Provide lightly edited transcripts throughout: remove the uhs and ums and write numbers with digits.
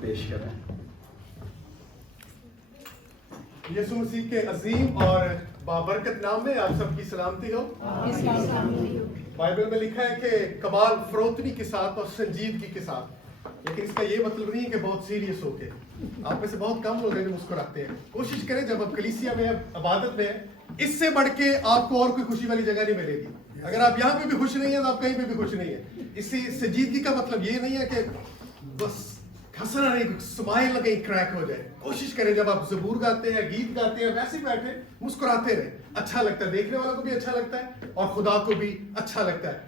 پیش کریں۔ یسوع مسیح کے عظیم اور بابرکت نام میں آپ سب کی سلامتی ہو۔ بائبل میں لکھا ہے کہ کمال فروتنی کے ساتھ اور سنجیدگی کے ساتھ، لیکن اس کا یہ مطلب نہیں ہے کہ بہت سیریس ہو کے۔ آپ میں سے بہت کم لوگ ہیں جو مسکراتے ہیں۔ کوشش کریں جب آپ کلیسیا میں عبادت میں ہیں، اس سے بڑھ کے آپ کو اور کوئی خوشی والی جگہ نہیں ملے گی۔ اگر آپ یہاں پہ بھی خوش نہیں ہیں تو آپ کہیں پہ بھی خوش نہیں ہیں۔ اسی سنجیدگی کا مطلب یہ نہیں ہے کہ بس ہنسنا نہیں، اسمائل نہ کہیں کریک ہو جائے۔ کوشش کریں جب آپ زبور گاتے ہیں، گیت گاتے ہیں، ویسے بیٹھے مسکراتے رہیں۔ اچھا لگتا ہے، دیکھنے والوں کو بھی اچھا لگتا ہے اور خدا کو بھی اچھا لگتا ہے۔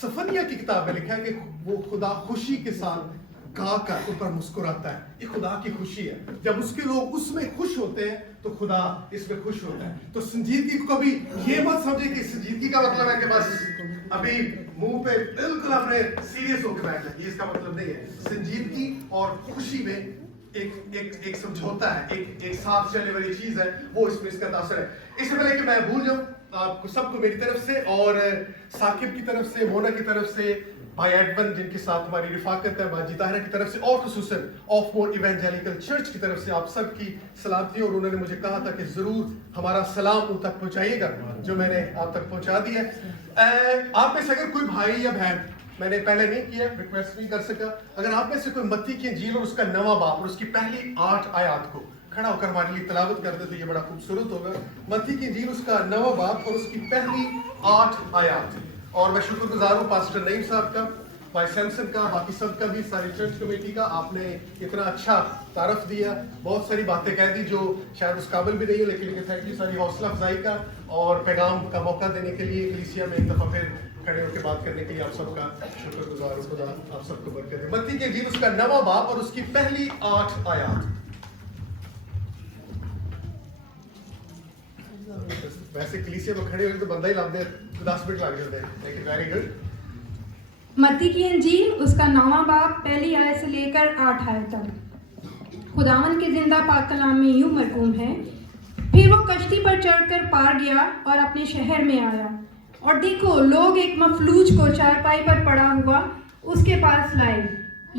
صفنیہ کی کتاب میں لکھا ہے کہ وہ خدا خوشی کے ساتھ گا کر ان پر مسکراتا ہے۔ یہ خدا کی خوشی ہے۔ جب اس کے لوگ اس میں خوش ہوتے ہیں تو خدا اس میں خوش ہوتا ہے۔ تو سنجیدگی کو کبھی یہ مت سمجھے کہ سنجیدگی کا مطلب ہے کہ بس ابھی منہ پہ بالکل اپنے سیریس ہو کے بیٹھ جائے، یہ اس کا مطلب نہیں ہے۔ سنجیدگی اور خوشی میں ایک سمجھوتا ہے، ایک ساتھ چلنے والی چیز ہے، وہ اس میں اس کا تاثر ہے۔ اس سے پہلے کہ میں بھول جاؤں، آپ کو سب کو میری طرف سے اور ثاقب کی طرف سے، مونا کی طرف سے، بھائی ایڈون جن کے ساتھ ہماری رفاقت ہے، باجی طاہرہ کی طرف سے، اور خصوصاً آف مور ایونجیلیکل چرچ کی طرف سے آپ سب کی سلامتی، اور انہوں نے مجھے کہا تھا کہ ضرور ہمارا سلام ان تک پہنچائیے گا، جو میں نے آپ تک پہنچا دیا ہے۔ آپ میں سے اگر کوئی بھائی یا بہن، میں نے پہلے نہیں کیا، ریکویسٹ نہیں کر سکا، اگر آپ میں سے کوئی متی کی انجیل اور اس کا نواں باب اور اس کی پہلی 8 آیات کو کھڑا ہو کر ہمارے لیے تلاوت کر دے تو یہ بڑا خوبصورت ہوگا۔ متی کی انجیل اس کا نواں باب اور اس کی پہلی 8 آیات۔ اور میں شکر گزار ہوں پاسٹر نعیم صاحب کا، بھائی سیمسن کا، باقی سب کا بھی، ساری چرچ کمیٹی کا۔ آپ نے اتنا اچھا تعارف دیا، بہت ساری باتیں کہہ دی جو شاید اس قابل بھی نہیں ہے، لیکن تھینک یو، ساری حوصلہ افزائی کا اور پیغام کا موقع دینے کے لیے کلیسیا میں ایک دفعہ پھر کھڑے ہو کے بات کرنے کے لیے آپ سب کا شکر گزار ہوں۔ خدا آپ سب کو برکت دے۔ متی کی انجیل اس کا نواں باب اور اس کی پہلی 8 آیات۔ ویسے کلیسیا میں کھڑے ہوئے تو بندہ ہی لاتے ہیں 10 منٹ لگ جاتے ہیں، لیکن ویری گڈ۔ متی کی انجیل اس کا 9واں باب پہلی آیت سے لے کر 8 آیت تک۔ خداوند کے زندہ پاک کلام میں یوں مرقوم ہے، پھر وہ کشتی پر چڑھ کر پار گیا اور اپنے شہر میں آیا، اور دیکھو لوگ ایک مفلوج کو چارپائی پر پڑا ہوا اس کے پاس لائے۔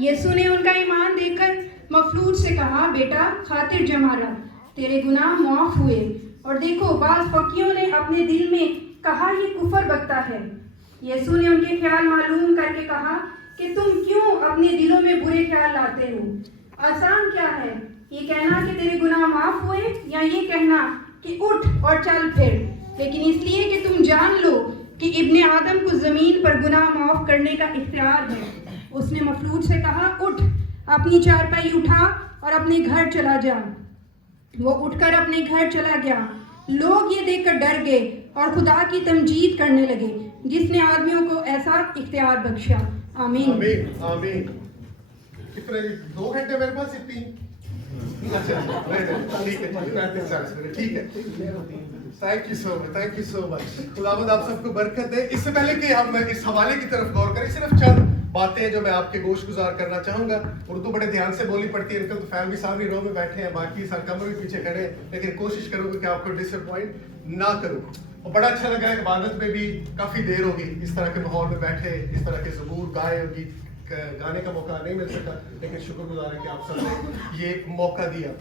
یسوع نے ان کا ایمان دیکھ کر مفلوج سے کہا، بیٹا خاطر جمع رکھ، تیرے گناہ معاف ہوئے۔ اور دیکھو بعض فقیوں نے اپنے دل میں کہا، یہ کفر بکتا ہے۔ یسوع نے ان کے خیال معلوم کر کے کہا کہ تم کیوں اپنے دلوں میں برے خیال لاتے ہو؟ آسان کیا ہے، یہ کہنا کہ تیرے گناہ معاف ہوئے، یا یہ کہنا کہ اٹھ اور چل پھر؟ لیکن اس لیے کہ تم جان لو کہ ابن آدم کو زمین پر گناہ معاف کرنے کا اختیار ہے۔ اس نے مفلوج سے کہا، اٹھ، اپنی چارپائی اٹھا اور اپنے گھر چلا جا۔ وہ اٹھ کر اپنے گھر چلا گیا۔ لوگ یہ دیکھ کر ڈر گئے اور خدا کی تمجید کرنے لگے جس نے آدمیوں کو ایسا اختیار بخشا۔ آمین آمین آمین۔ کتنے 2 گھنٹے میرے پاس، 3؟ ٹھیک ہے، thank you so much, thank you so much. خداوند آپ سب کو برکت دے۔ اس سے پہلے کہ ہم اس حوالے کی طرف غور کریں، صرف چند باتیں جو میں آپ کے گوش گزار کرنا چاہوں گا۔ اردو بڑے دھیان سے بولنی پڑتی ہے، انکل تو فیملی سامنے رو میں بیٹھے ہیں، باقی سر کمر بھی پیچھے کھڑے ہیں، لیکن کوشش کروں گا کہ آپ کو ڈس اپوائنٹ نہ کروں۔ اور بڑا اچھا لگا ہے کہ عبادت میں بھی کافی دیر ہوگی اس طرح کے ماحول میں بیٹھے، اس طرح کے زبور گائے ہوگی، گانے کا موقع نہیں مل سکا، لیکن شکر گزار ہے کہ آپ سب نے یہ موقع دیا۔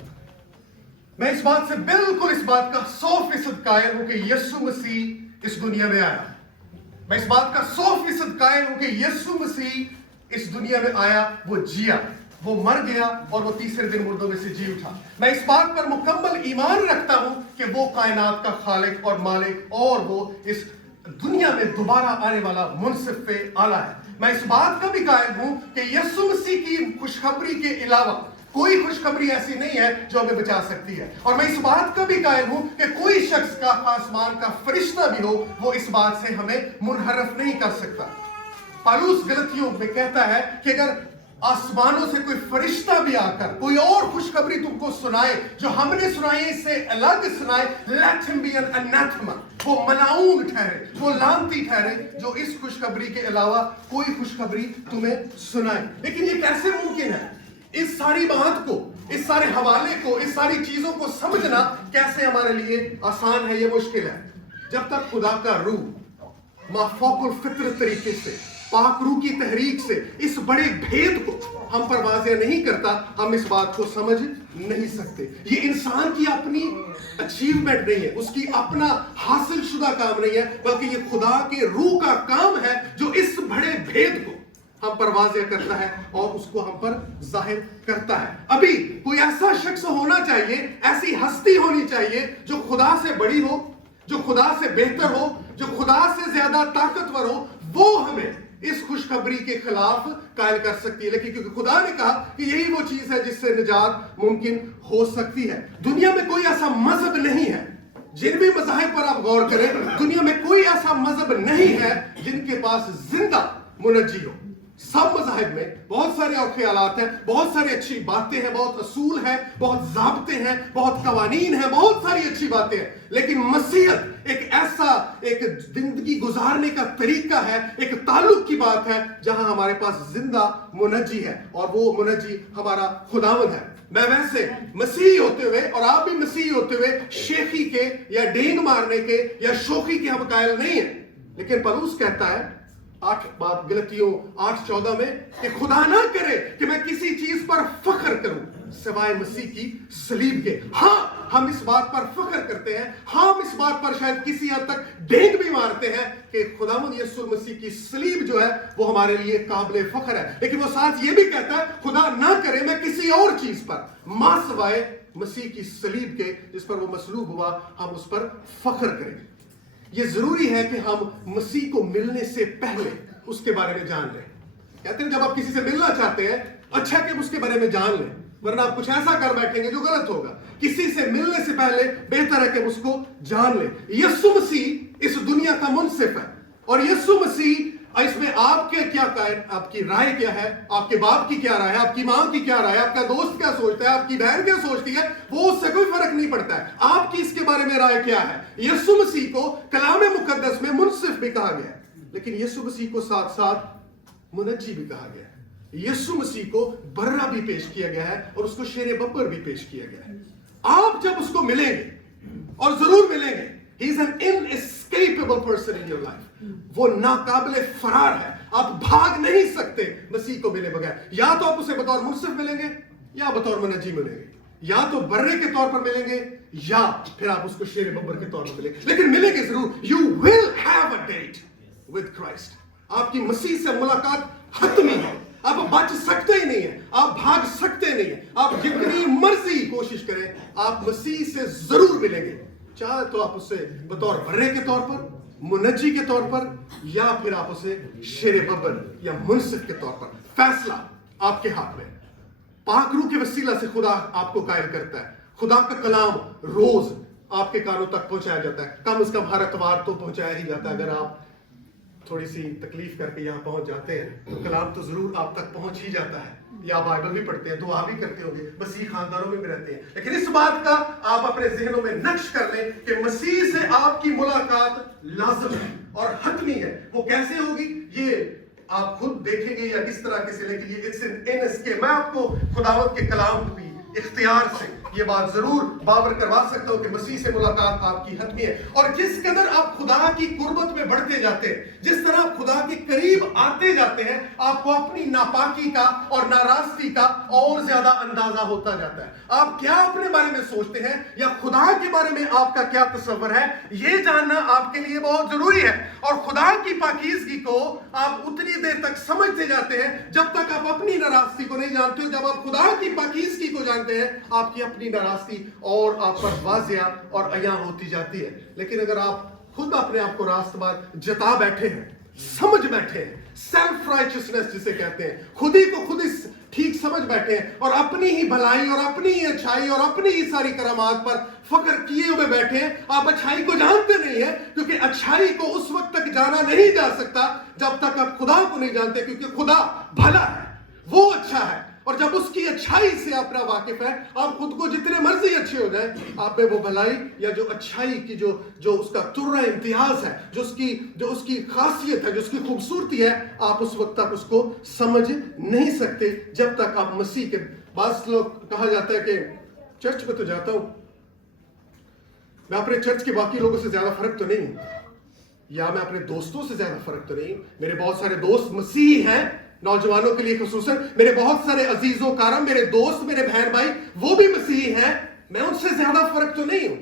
میں اس بات سے بالکل اس بات کا 100% قائل ہوں کہ یسوع مسیح اس دنیا میں آیا۔ میں اس بات کا 100% قائل ہوں کہ یسوع مسیح اس دنیا میں آیا، وہ جیا، وہ مر گیا اور وہ تیسرے دن مردوں میں سے جی اٹھا۔ میں اس بات پر مکمل ایمان رکھتا ہوں کہ وہ کائنات کا خالق اور مالک اور وہ اس دنیا میں دوبارہ آنے والا منصف اعلیٰ ہے۔ میں اس بات کا بھی قائل ہوں کہ یسوع مسیح کی خوشخبری کے علاوہ کوئی خوشخبری ایسی نہیں ہے جو ہمیں بچا سکتی ہے۔ اور میں اس بات کا بھی قائل ہوں کہ کوئی شخص کا آسمان کا فرشتہ بھی ہو، وہ اس بات سے ہمیں منحرف نہیں کر سکتا۔ پالوس غلطیوں میں کہتا ہے کہ اگر آسمانوں سے کوئی فرشتہ بھی آ کر کوئی اور خوشخبری تم کو سنائے جو ہم نے سنائی اس سے الگ سنائے، let him be an anathema، وہ ملعون ٹھہرے، وہ لعنتی ٹھہرے جو اس خوشخبری کے علاوہ کوئی خوشخبری تمہیں سنائے۔ لیکن یہ کیسے ممکن ہے؟ اس ساری بات کو، اس سارے حوالے کو، اس ساری چیزوں کو سمجھنا کیسے ہمارے لیے آسان ہے؟ یہ مشکل ہے۔ جب تک خدا کا روح مافوق الفطرت طریقے سے पाक रूह की तहरीक से इस बड़े भेद को हम पर वाज़ेह नहीं करता, हम इस बात को समझ नहीं सकते। ये इंसान की अपनी अचीवमेंट नहीं है, उसकी अपना हासिल शुदा काम नहीं है, बल्कि ये खुदा के रूह का काम है जो इस बड़े भेद को हम पर वाज़ेह करता है और उसको हम पर जाहिर करता है। अभी कोई ऐसा शख्स होना चाहिए, ऐसी हस्ती होनी चाहिए जो खुदा से बड़ी हो, जो खुदा से बेहतर हो, जो खुदा से ज्यादा ताकतवर हो, वो हमें इस खुशखबरी के खिलाफ कायल कर सकती है। लेकिन क्योंकि खुदा ने कहा कि यही वो चीज है जिससे निजात मुमकिन हो सकती है। दुनिया में कोई ऐसा मजहब नहीं है, जिन भी मज़ाहिब पर आप गौर करें, दुनिया में कोई ऐसा मजहब नहीं है जिनके पास जिंदा मुनज्जी हो। सब मज़ाहिब में बहुत सारे और ख्यालात हैं, बहुत सारी अच्छी बातें हैं, बहुत असूल हैं, बहुत ज़ाब्ते हैं, बहुत कवानीन हैं, बहुत सारी अच्छी बातें हैं, लेकिन मसीहत एक ऐसा एक जिंदगी गुजारने का तरीका है, एक ताल्लुक की बात है जहां हमारे पास जिंदा मुनज्जी है और वो मुनज्जी हमारा खुदावंद है। मैं वैसे मसीही होते हुए और आप भी मसीही होते हुए शेखी के या डेंग मारने के या शोखी के हम कायल नहीं है, लेकिन पौलुस कहता है 8 बात गलतियों 8:14 में कि खुदा ना करे कि मैं किसी चीज पर फख्र करूं सिवाय मसीह की सलीब के। हाँ, हम इस बात पर फख्र करते हैं, हम इस बात पर शायद किसी हद तक डेंग भी मारते हैं कि खुदावंद यीशु मसीह की सलीब जो है वो हमारे लिए काबिल फख्र है। लेकिन वो साथ ये भी कहता है खुदा ना करे मैं किसी और चीज पर मां सिवाय मसीह की सलीब के जिस पर वो मसलूब हुआ हम उस पर फख्र करें। ये जरूरी है कि हम मसीह को मिलने से पहले उसके बारे में जान लें। कहते हैं जब आप किसी से मिलना चाहते हैं अच्छा कि उसके बारे में जान लें, वरना आप कुछ ऐसा कर बैठेंगे जो गलत होगा। किसी से मिलने से पहले बेहतर है कि उसको जान लें। यीशु मसीह इस दुनिया का मुनसिफ है और यीशु मसीह इसमें आपके क्या आपकी राय क्या है, आपके बाप की क्या राय है, आपकी मां की क्या राय है, आपका दोस्त क्या सोचता है, आपकी बहन क्या सोचती है, वो उससे कोई फर्क नहीं पड़ता है। आपकी इसके बारे में राय क्या है। यीशु मसीह को कलाम मुकद्दस में मुनसिफ भी कहा गया है, लेकिन यीशु मसीह को साथ साथ मुनज्जी भी कहा गया है। यीशु मसीह को बर्रा भी पेश किया गया है और उसको शेर बब्बर भी पेश किया गया है। आप जब उसको मिलेंगे और जरूर मिलेंगे, he is an inescapable person in your life, वो नाकाबिले फरार है, आप भाग नहीं सकते मसीह को मिले बगैर। या तो आप उसे बतौर मुनसिफ मिलेंगे या बतौर मुनज्जी मिलेंगे, या तो बर्रे के तौर पर मिलेंगे या फिर आप उसको शेर बब्बर के तौर पर मिलेंगे, लेकिन मिलेंगे जरूर। You will have a date with Christ. आपकी मसीह से मुलाकात हतमी है, आप बच सकते ही नहीं है, आप भाग सकते नहीं है। आप जितनी मर्जी कोशिश करें आप मसीह से जरूर मिलेंगे, चाहे तो आप उससे बतौर बर्रे के तौर पर, मुनज्जी के तौर पर, या फिर आप उसे शेर बब्बर या मुनसिफ के तौर पर। फैसला आपके हाथ में। पाक रूह के वसीला से खुदा आपको कायल करता है। खुदा का कलाम रोज आपके कानों तक पहुंचाया जाता है, कम से कम हर इतवार तो पहुंचाया ही जाता है। अगर आप थोड़ी सी तकलीफ करके यहाँ पहुंच जाते हैं तो कलाम तो जरूर आप तक पहुंच ही जाता है, या बाइबल भी पढ़ते हैं, दुआ भी करते होंगे, मसीह खानदानों में भी रहते हैं। लेकिन इस बात का आप अपने जहनों में नक्श कर लें कि मसीह से आपकी मुलाकात लाज़िम है और हतमी है। वो कैसे होगी ये आप खुद देखेंगे या किस तरह से, लेकिन ये इट्स एन इनएस्केप। मैं आपको खुदावंद के कलाम की इख्तियार से ये बात जरूर बावर करवा सकता हूं कि मसीह से मुलाकात आपकी हतमी है। और जिस कदर आप खुदा की कुर्बत में बढ़ते जाते हैं, जिस तरह आप खुदा के करीब आते जाते हैं, आपको अपनी नापाकी का और नाराजगी का और ज्यादा अंदाजा होता जाता है। आप क्या अपने बारे में सोचते हैं या खुदा के बारे में आपका क्या तस्वर है, ये जानना आपके लिए बहुत जरूरी है। और खुदा की पाकीज़गी को आप उतनी देर तक समझते जाते हैं जब तक आप अपनी नाराजगी को नहीं जानते हो। जब आप खुदा की पाकीज़गी को जानते हैं आपकी अपनी नाराजगी और आप पर वाज़िया और अयां होती जाती है। लेकिन अगर आप खुद अपने आप को रास्तबाज जता बैठे हैं, समझ बैठे हैं, सेल्फ राइचियसनेस जिसे कहते हैं, खुद ही को खुद ठीक समझ बैठे हैं और अपनी ही भलाई और अपनी ही अच्छाई और अपनी ही सारी करामात पर फख्र किए हुए बैठे हैं, आप अच्छाई को जानते नहीं है। क्योंकि अच्छाई को उस वक्त तक जाना नहीं जा सकता जब तक आप खुदा को नहीं जानते, क्योंकि खुदा भला है, वो अच्छा है। और जब उसकी अच्छाई से आप ना वाकिफ है, आप खुद को जितने मर्जी अच्छे हो जाए, आप में वो भलाई या जो अच्छाई की जो उसका तुर्रा इम्तियाज है, जो उसकी खासियत है, जो उसकी खूबसूरती है, आप उस वक्त तक उसको समझ नहीं सकते जब तक आप मसीह के। बास लोग कहा जाता है कि चर्च में तो जाता हूं मैं, अपने चर्च के बाकी लोगों से ज्यादा फर्क तो नहीं, या मैं अपने दोस्तों से ज्यादा फर्क तो नहीं? मेरे बहुत सारे दोस्त मसीह हैं, नौजवानों के लिए खुसूसन मेरे बहुत सारे अजीजों कारम, मेरे दोस्त, मेरे बहन भाई वो भी मसीह हैं, मैं उनसे ज्यादा फर्क तो नहीं हूं।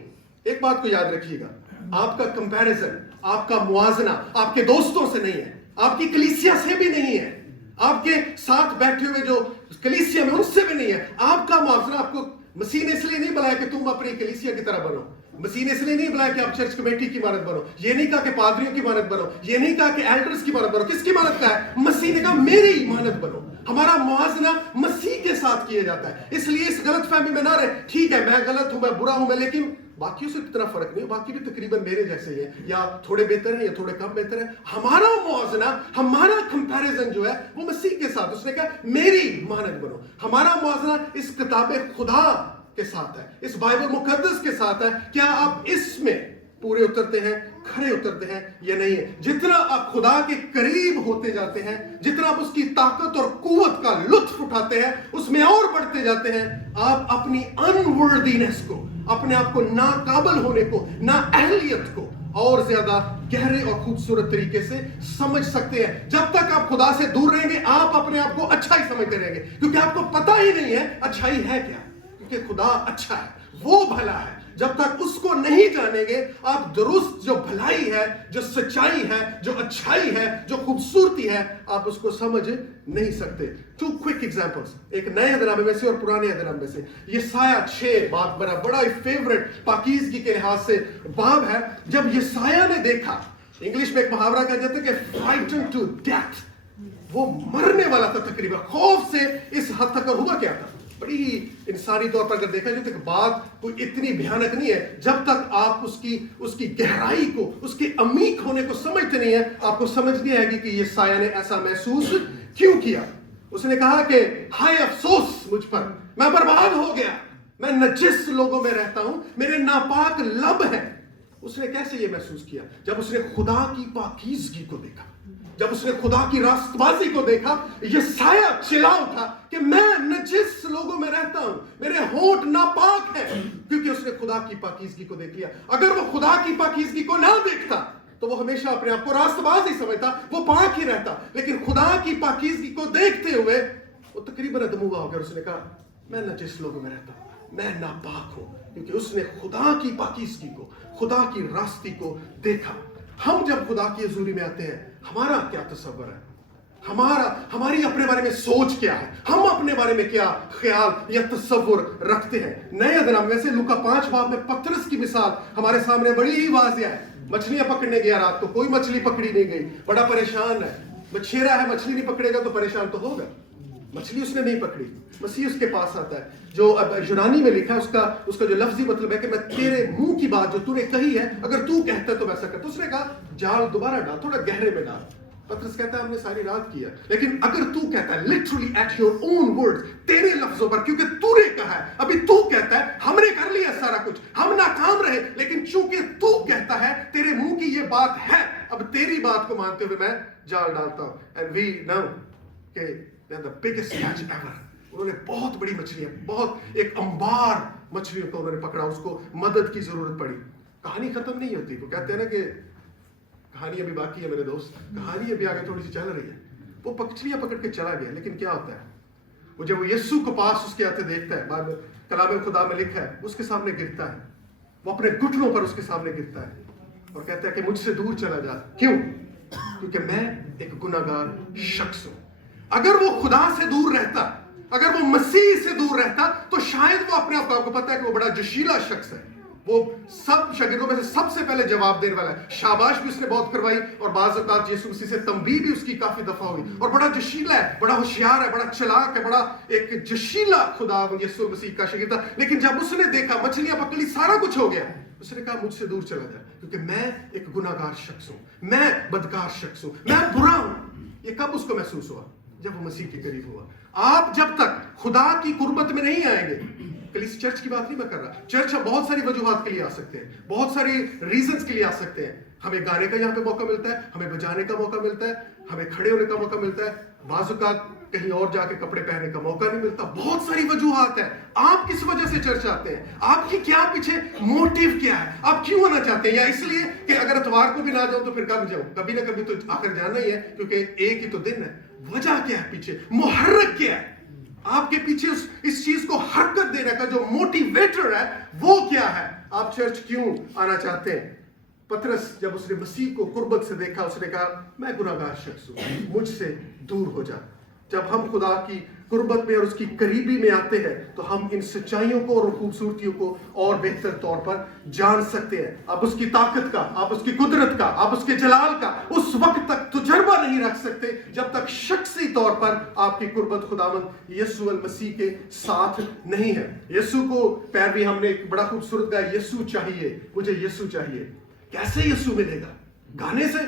एक बात को याद रखिएगा, आपका कंपैरिजन, आपका मुआजना आपके दोस्तों से नहीं है, आपकी कलीसिया से भी नहीं है, आपके साथ बैठे हुए जो कलीसिया में उनसे भी नहीं है। आपका मुआवजा आपको मसीह ने इसलिए नहीं बुलाया कि तुम अपनी कलीसिया की तरह बनो, मसीह ने इसलिए नहीं बुलाया कि आप चर्च कमेटी की मानद बनो, ये नहीं कहा कि पादरियों की मानद बनो, ये नहीं कहा कि एल्डर्स की मानद बनो। किसकी मानद का है? मसीह ने कहा मेरी मानद बनो। हमारा मुआवजा मसीह के साथ किया जाता है। इसलिए इस गलत फहमी में ना रहे, ठीक है मैं गलत हूं, मैं बुरा हूं, मैं, लेकिन बाकियों से इतना फर्क नहीं, बाकी भी तकरीबन मेरे जैसे ही है, या थोड़े बेहतर है या थोड़े कम बेहतर है। हमारा मुआवजा, हमारा कंपैरिजन जो है वो मसीह के साथ, उसने कहा मेरी मानद बनो। हमारा मुआवजा इस किताबे खुदा के साथ है, इस बाइबल मुकद्दस के साथ है। क्या आप इसमें पूरे उतरते हैं, खरे उतरते हैं या नहीं है? जितना आप खुदा के करीब होते जाते हैं, जितना आप उसकी ताकत और कुव्वत का लुत्फ उठाते हैं, उसमें और बढ़ते जाते हैं, आप अपनी अनवर्दीनेस को, अपने आप को नाकाबिल होने को, ना अहलियत को और ज्यादा गहरे और खूबसूरत तरीके से समझ सकते हैं। जब तक आप खुदा से दूर रहेंगे, आप अपने आप को अच्छा ही समझते रहेंगे, क्योंकि आपको पता ही नहीं है अच्छाई है क्या, क्योंकि खुदा अच्छा है, वो भला है। जब तक उसको नहीं जानेंगे, आप दुरुस्त जो भलाई है, जो सच्चाई है, जो अच्छाई है, जो खूबसूरती है, आप उसको समझ नहीं सकते। 2 क्विक एग्जांपल्स, एक नए अदनामे में से और पुराने अदनामे में से। यसाया 6 बात बड़ा ही फेवरेट पाकीज़गी के लिहाज से बाब है। जब यसाया ने देखा, इंग्लिश में एक मुहावरा कहा जाता है कि फ्राइटन टू डेथ, वो मरने वाला था तकरीबन, खौफ से इस हद तक। हुआ क्या था? बड़ी ही इंसानी तौर पर अगर देखा जाए तो बात कोई इतनी भयानक नहीं है, जब तक आप उसकी गहराई को, उसके अमीक होने को समझते नहीं है, आपको समझ नहीं आएगी कि ये साया ने ऐसा महसूस क्यों किया। उसने कहा कि हाय अफसोस मुझ पर, मैं बर्बाद हो गया, मैं नजिस लोगों में रहता हूं, मेरे नापाक लब हैं। उसने कैसे ये महसूस किया? जब उसने खुदा की पाकीज़गी को देखा, जब उसने खुदा की रास्तबाजी को देखा, ये साया चिल्ला उठा कि मैं नजिस लोगों में रहता हूं, मेरे होंठ नापाक हैं, क्योंकि उसने खुदा की पाकीज़गी को देख लिया। अगर वो खुदा की पाकीज़गी को ना देखता तो वो हमेशा अपने आप को रास्तबाज ही समझता, वो पाक ही रहता। लेकिन खुदा की पाकीज़गी को देखते हुए वो तकरीबन अदमुआ हो गया। उसने कहा मैं नजिस लोगों में रहता हूं, मैं नापाक हूं, क्योंकि उसने खुदा की पाकीज़गी को, खुदा की रास्ती को देखा। हम जब खुदा की हजूरी में आते हैं, हमारा क्या तसव्वुर है, हमारी अपने बारे में सोच क्या है, हम अपने बारे में क्या ख्याल या तसव्वुर रखते हैं? नए अदनामे में से लूका 5 बाब में पतरस की मिसाल हमारे सामने बड़ी ही वाज़िया है। मछलियां पकड़ने गया रात को, कोई मछली पकड़ी नहीं गई, बड़ा परेशान है, मछेरा है, मछली नहीं पकड़ेगा तो परेशान तो होगा। मछली उसने नहीं पकड़ी, मसीह उसके पास आता है। जो अब यूनानी में लिखा है, उसका जो लफ्जी मतलब है कि मैं तेरे मुंह की बात जो तूने कही है, अगर तू कहता है तो वैसा कर। तो उसने कहा जाल दोबारा डाल, थोड़ा गहरे में डाल। पतरस कहता है हमने सारी रात किया, लेकिन अगर तू कहता है literally at your own words, तेरे लफ्जों पर, क्योंकि तूने कहा है, अभी तू कहता है हमने कर लिया सारा कुछ, हम नाकाम रहे, लेकिन चूंकि तू कहता है, तेरे मुंह की ये बात है, अब तेरी बात को मानते हुए मैं जाल डालता हूं। एंड वी नो कि the biggest catch ever, उन्होंने बहुत बड़ी मछलियां, बहुत एक अंबार मछलियों को उन्होंने पकड़ा, उसको मदद की जरूरत पड़ी। कहानी खत्म नहीं होती। वो कहते हैं ना कि कहानी अभी बाकी है मेरे दोस्त, कहानी अभी आगे थोड़ी सी चल रही है। वो मछलियां पकड़ के चला गया, लेकिन क्या होता है, वो जब वो यीशु के पास उसके आते देखता है, बाद में कलाम खुदा में लिखा है, उसके सामने गिरता है, वो अपने घुटनों पर उसके सामने गिरता है और कहता है कि मुझसे दूर चला जा। क्यों? क्योंकि मैं एक गुनाहगार शख्स हूं। अगर वो खुदा से दूर रहता, अगर वो मसीह से दूर रहता, तो शायद वो अपने आप को पता है कि वो बड़ा जोशीला शख्स है, वो सब शागिर्दों में से सबसे पहले जवाब देने वाला है। शाबाश भी उसने बहुत करवाई और बाज़ औक़ात यीशु मसीह से तंबीह भी उसकी काफी दफा हुई। और बड़ा जोशीला है, बड़ा होशियार है, बड़ा चालाक है, बड़ा एक जोशीला खुदा यीशु मसीह का शागिर्द था। लेकिन जब उसने देखा मछलियां पकड़ी, सारा कुछ हो गया, उसने कहा मुझसे दूर चला जा, क्योंकि मैं एक गुनाहगार शख्स हूं, मैं बदकार शख्स हूं, मैं बुरा हूं। ये कब उसको महसूस हुआ? जब वो मसीह के करीब हुआ। आप जब तक खुदा की कुर्बत में नहीं आएंगे, कलीसिया चर्च की बात नहीं मैं कर रहा, चर्च हम बहुत सारी वजूहात के लिए आ सकते हैं, बहुत सारी रीजंस के लिए आ सकते हैं। हमें गाने का यहाँ पे मौका मिलता है, हमें बजाने का मौका मिलता है, हमें खड़े होने का मौका मिलता है, बाज़ औक़ात کہیں اور جا کے کپڑے پہننے کا موقع نہیں ملتا. بہت ساری وجوہات ہیں. آپ کس وجہ سے چرچ آتے ہیں؟ آپ کی کیا پیچھے موٹیو کیا ہے؟ آپ کیوں آنا چاہتے ہیں؟ یا اس لیے کہ اگر اتوار کو بھی نہ جاؤں تو پھر کب جاؤں؟ کبھی نہ کبھی تو آخر جانا ہی ہے کیونکہ ایک ہی تو دن ہے. وجہ کیا ہے پیچھے؟ محرک کیا ہے آپ کے پیچھے؟ اس چیز کو حرکت دینے کا جو موٹیویٹر ہے وہ کیا ہے؟ آپ چرچ کیوں آنا چاہتے ہیں؟ پطرس جب اس نے مسیح کو قربت سے دیکھا اس نے کہا میں گناہگار شخص ہوں, مجھ سے دور ہو جا. جب ہم خدا کی قربت میں اور اس کی قریبی میں آتے ہیں تو ہم ان سچائیوں کو اور خوبصورتیوں کو اور بہتر طور پر جان سکتے ہیں. آپ اس کی طاقت کا, آپ اس کی قدرت کا, آپ اس کے جلال کا اس وقت تک تجربہ نہیں رکھ سکتے جب تک شخصی طور پر آپ کی قربت خداوند یسوع المسیح کے ساتھ نہیں ہے. یسوع کو پیروی ہم نے ایک بڑا خوبصورت گایا, یسوع چاہیے, مجھے یسوع چاہیے. کیسے یسوع ملے گا؟ گانے سے؟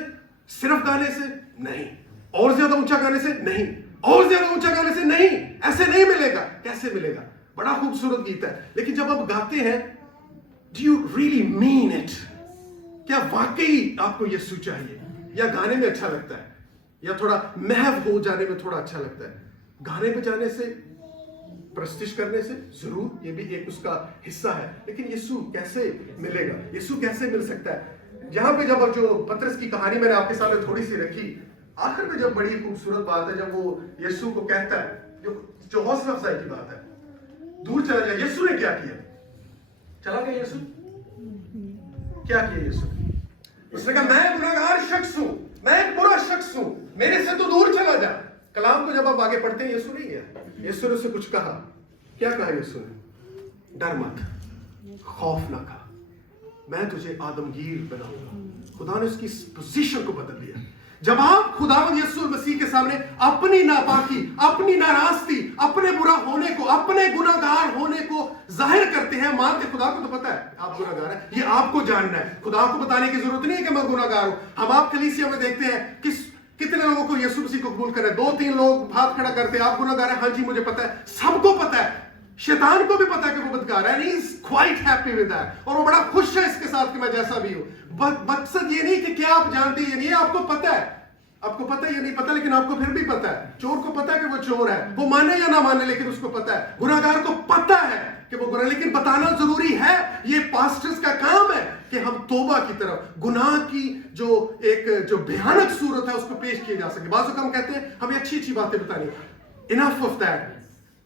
صرف گانے سے نہیں. اور زیادہ اونچا گانے سے نہیں. اور زیادہ اونچا گانے سے نہیں. ایسے نہیں ملے گا. کیسے ملے گا؟ بڑا خوبصورت گیت ہے لیکن جب آپ گاتے ہیں do you really mean it؟ کیا واقعی آپ کو یسوع چاہیے؟ یا گانے میں اچھا لگتا ہے یا تھوڑا محو ہو جانے میں تھوڑا اچھا لگتا ہے؟ گانے پہ جانے سے, پرستش کرنے سے ضرور, یہ بھی ایک اس کا حصہ ہے, لیکن یسوع کیسے ملے گا؟ یسوع کیسے مل سکتا ہے؟ یہاں پہ جب جو پطرس کی کہانی میں نے آپ کے سامنے تھوڑی سی رکھی, آخر میں جب بڑی خوبصورت بات ہے جب وہ یسوع کو کہتا ہے, جو حوصلہ افزائی کی بات ہے, دور چلا جائے. یسوع نے کیا کیا؟ چلا گیا یسوع. کیا کیا یسوع؟ اس نے کہا میں گناہگار شخص ہوں, میں ایک برا شخص ہوں, میرے سے تو دور چلا جا. کلام کو جب آپ آگے پڑھتے ہیں یسوع نہیں گیا. یسوع نے اسے کچھ کہا. کیا کہا یسوع نے؟ ڈر مت, خوف نہ کھا, میں تجھے آدمگیر بناؤں گا. خدا نے اس کی پوزیشن کو بدل دیا. جب آپ خداوند یسوع مسیح کے سامنے اپنی ناپاکی, اپنی ناراستی, اپنے برا ہونے کو, اپنے گناہگار ہونے کو ظاہر کرتے ہیں, مانتے, خدا کو تو پتا ہے آپ گناہگار ہیں, یہ آپ کو جاننا ہے, خدا کو بتانے کی ضرورت نہیں ہے کہ میں گناہگار ہوں. ہم آپ کلیسیا میں دیکھتے ہیں کتنے لوگوں کو یسوع مسیح کو قبول کرے, 2-3 لوگ ہاتھ کھڑا کرتے ہیں, آپ گناہگار ہیں, ہاں جی مجھے پتا ہے. سب کو پتا ہے, شیطان کو بھی پتا ہے کہ وہ بدکار ہے, and he is quite happy with that, اور وہ بڑا خوش ہے اس کے ساتھ کہ میں جیسا بھی ہوں. مقصد یہ نہیں کہ کیا آپ جانتے ہیں, یہ نہیں, آپ کو پتا ہے, آپ کو پتا ہے یا نہیں پتا, لیکن آپ کو پھر بھی پتا ہے. چور کو پتا ہے کہ وہ چور ہے, وہ مانے یا نہ مانے, لیکن اس کو پتا ہے. گناہگار کو پتا ہے کہ وہ گناہ, لیکن بتانا ضروری ہے. یہ پاسٹرز کا کام ہے کہ ہم توبہ کی طرف, گناہ کی جو بھیانک صورت ہے اس کو پیش کیے جا سکے. بعض اوقات ہم کہتے ہیں ہمیں اچھی اچھی باتیں بتانی, انف آف دیٹ,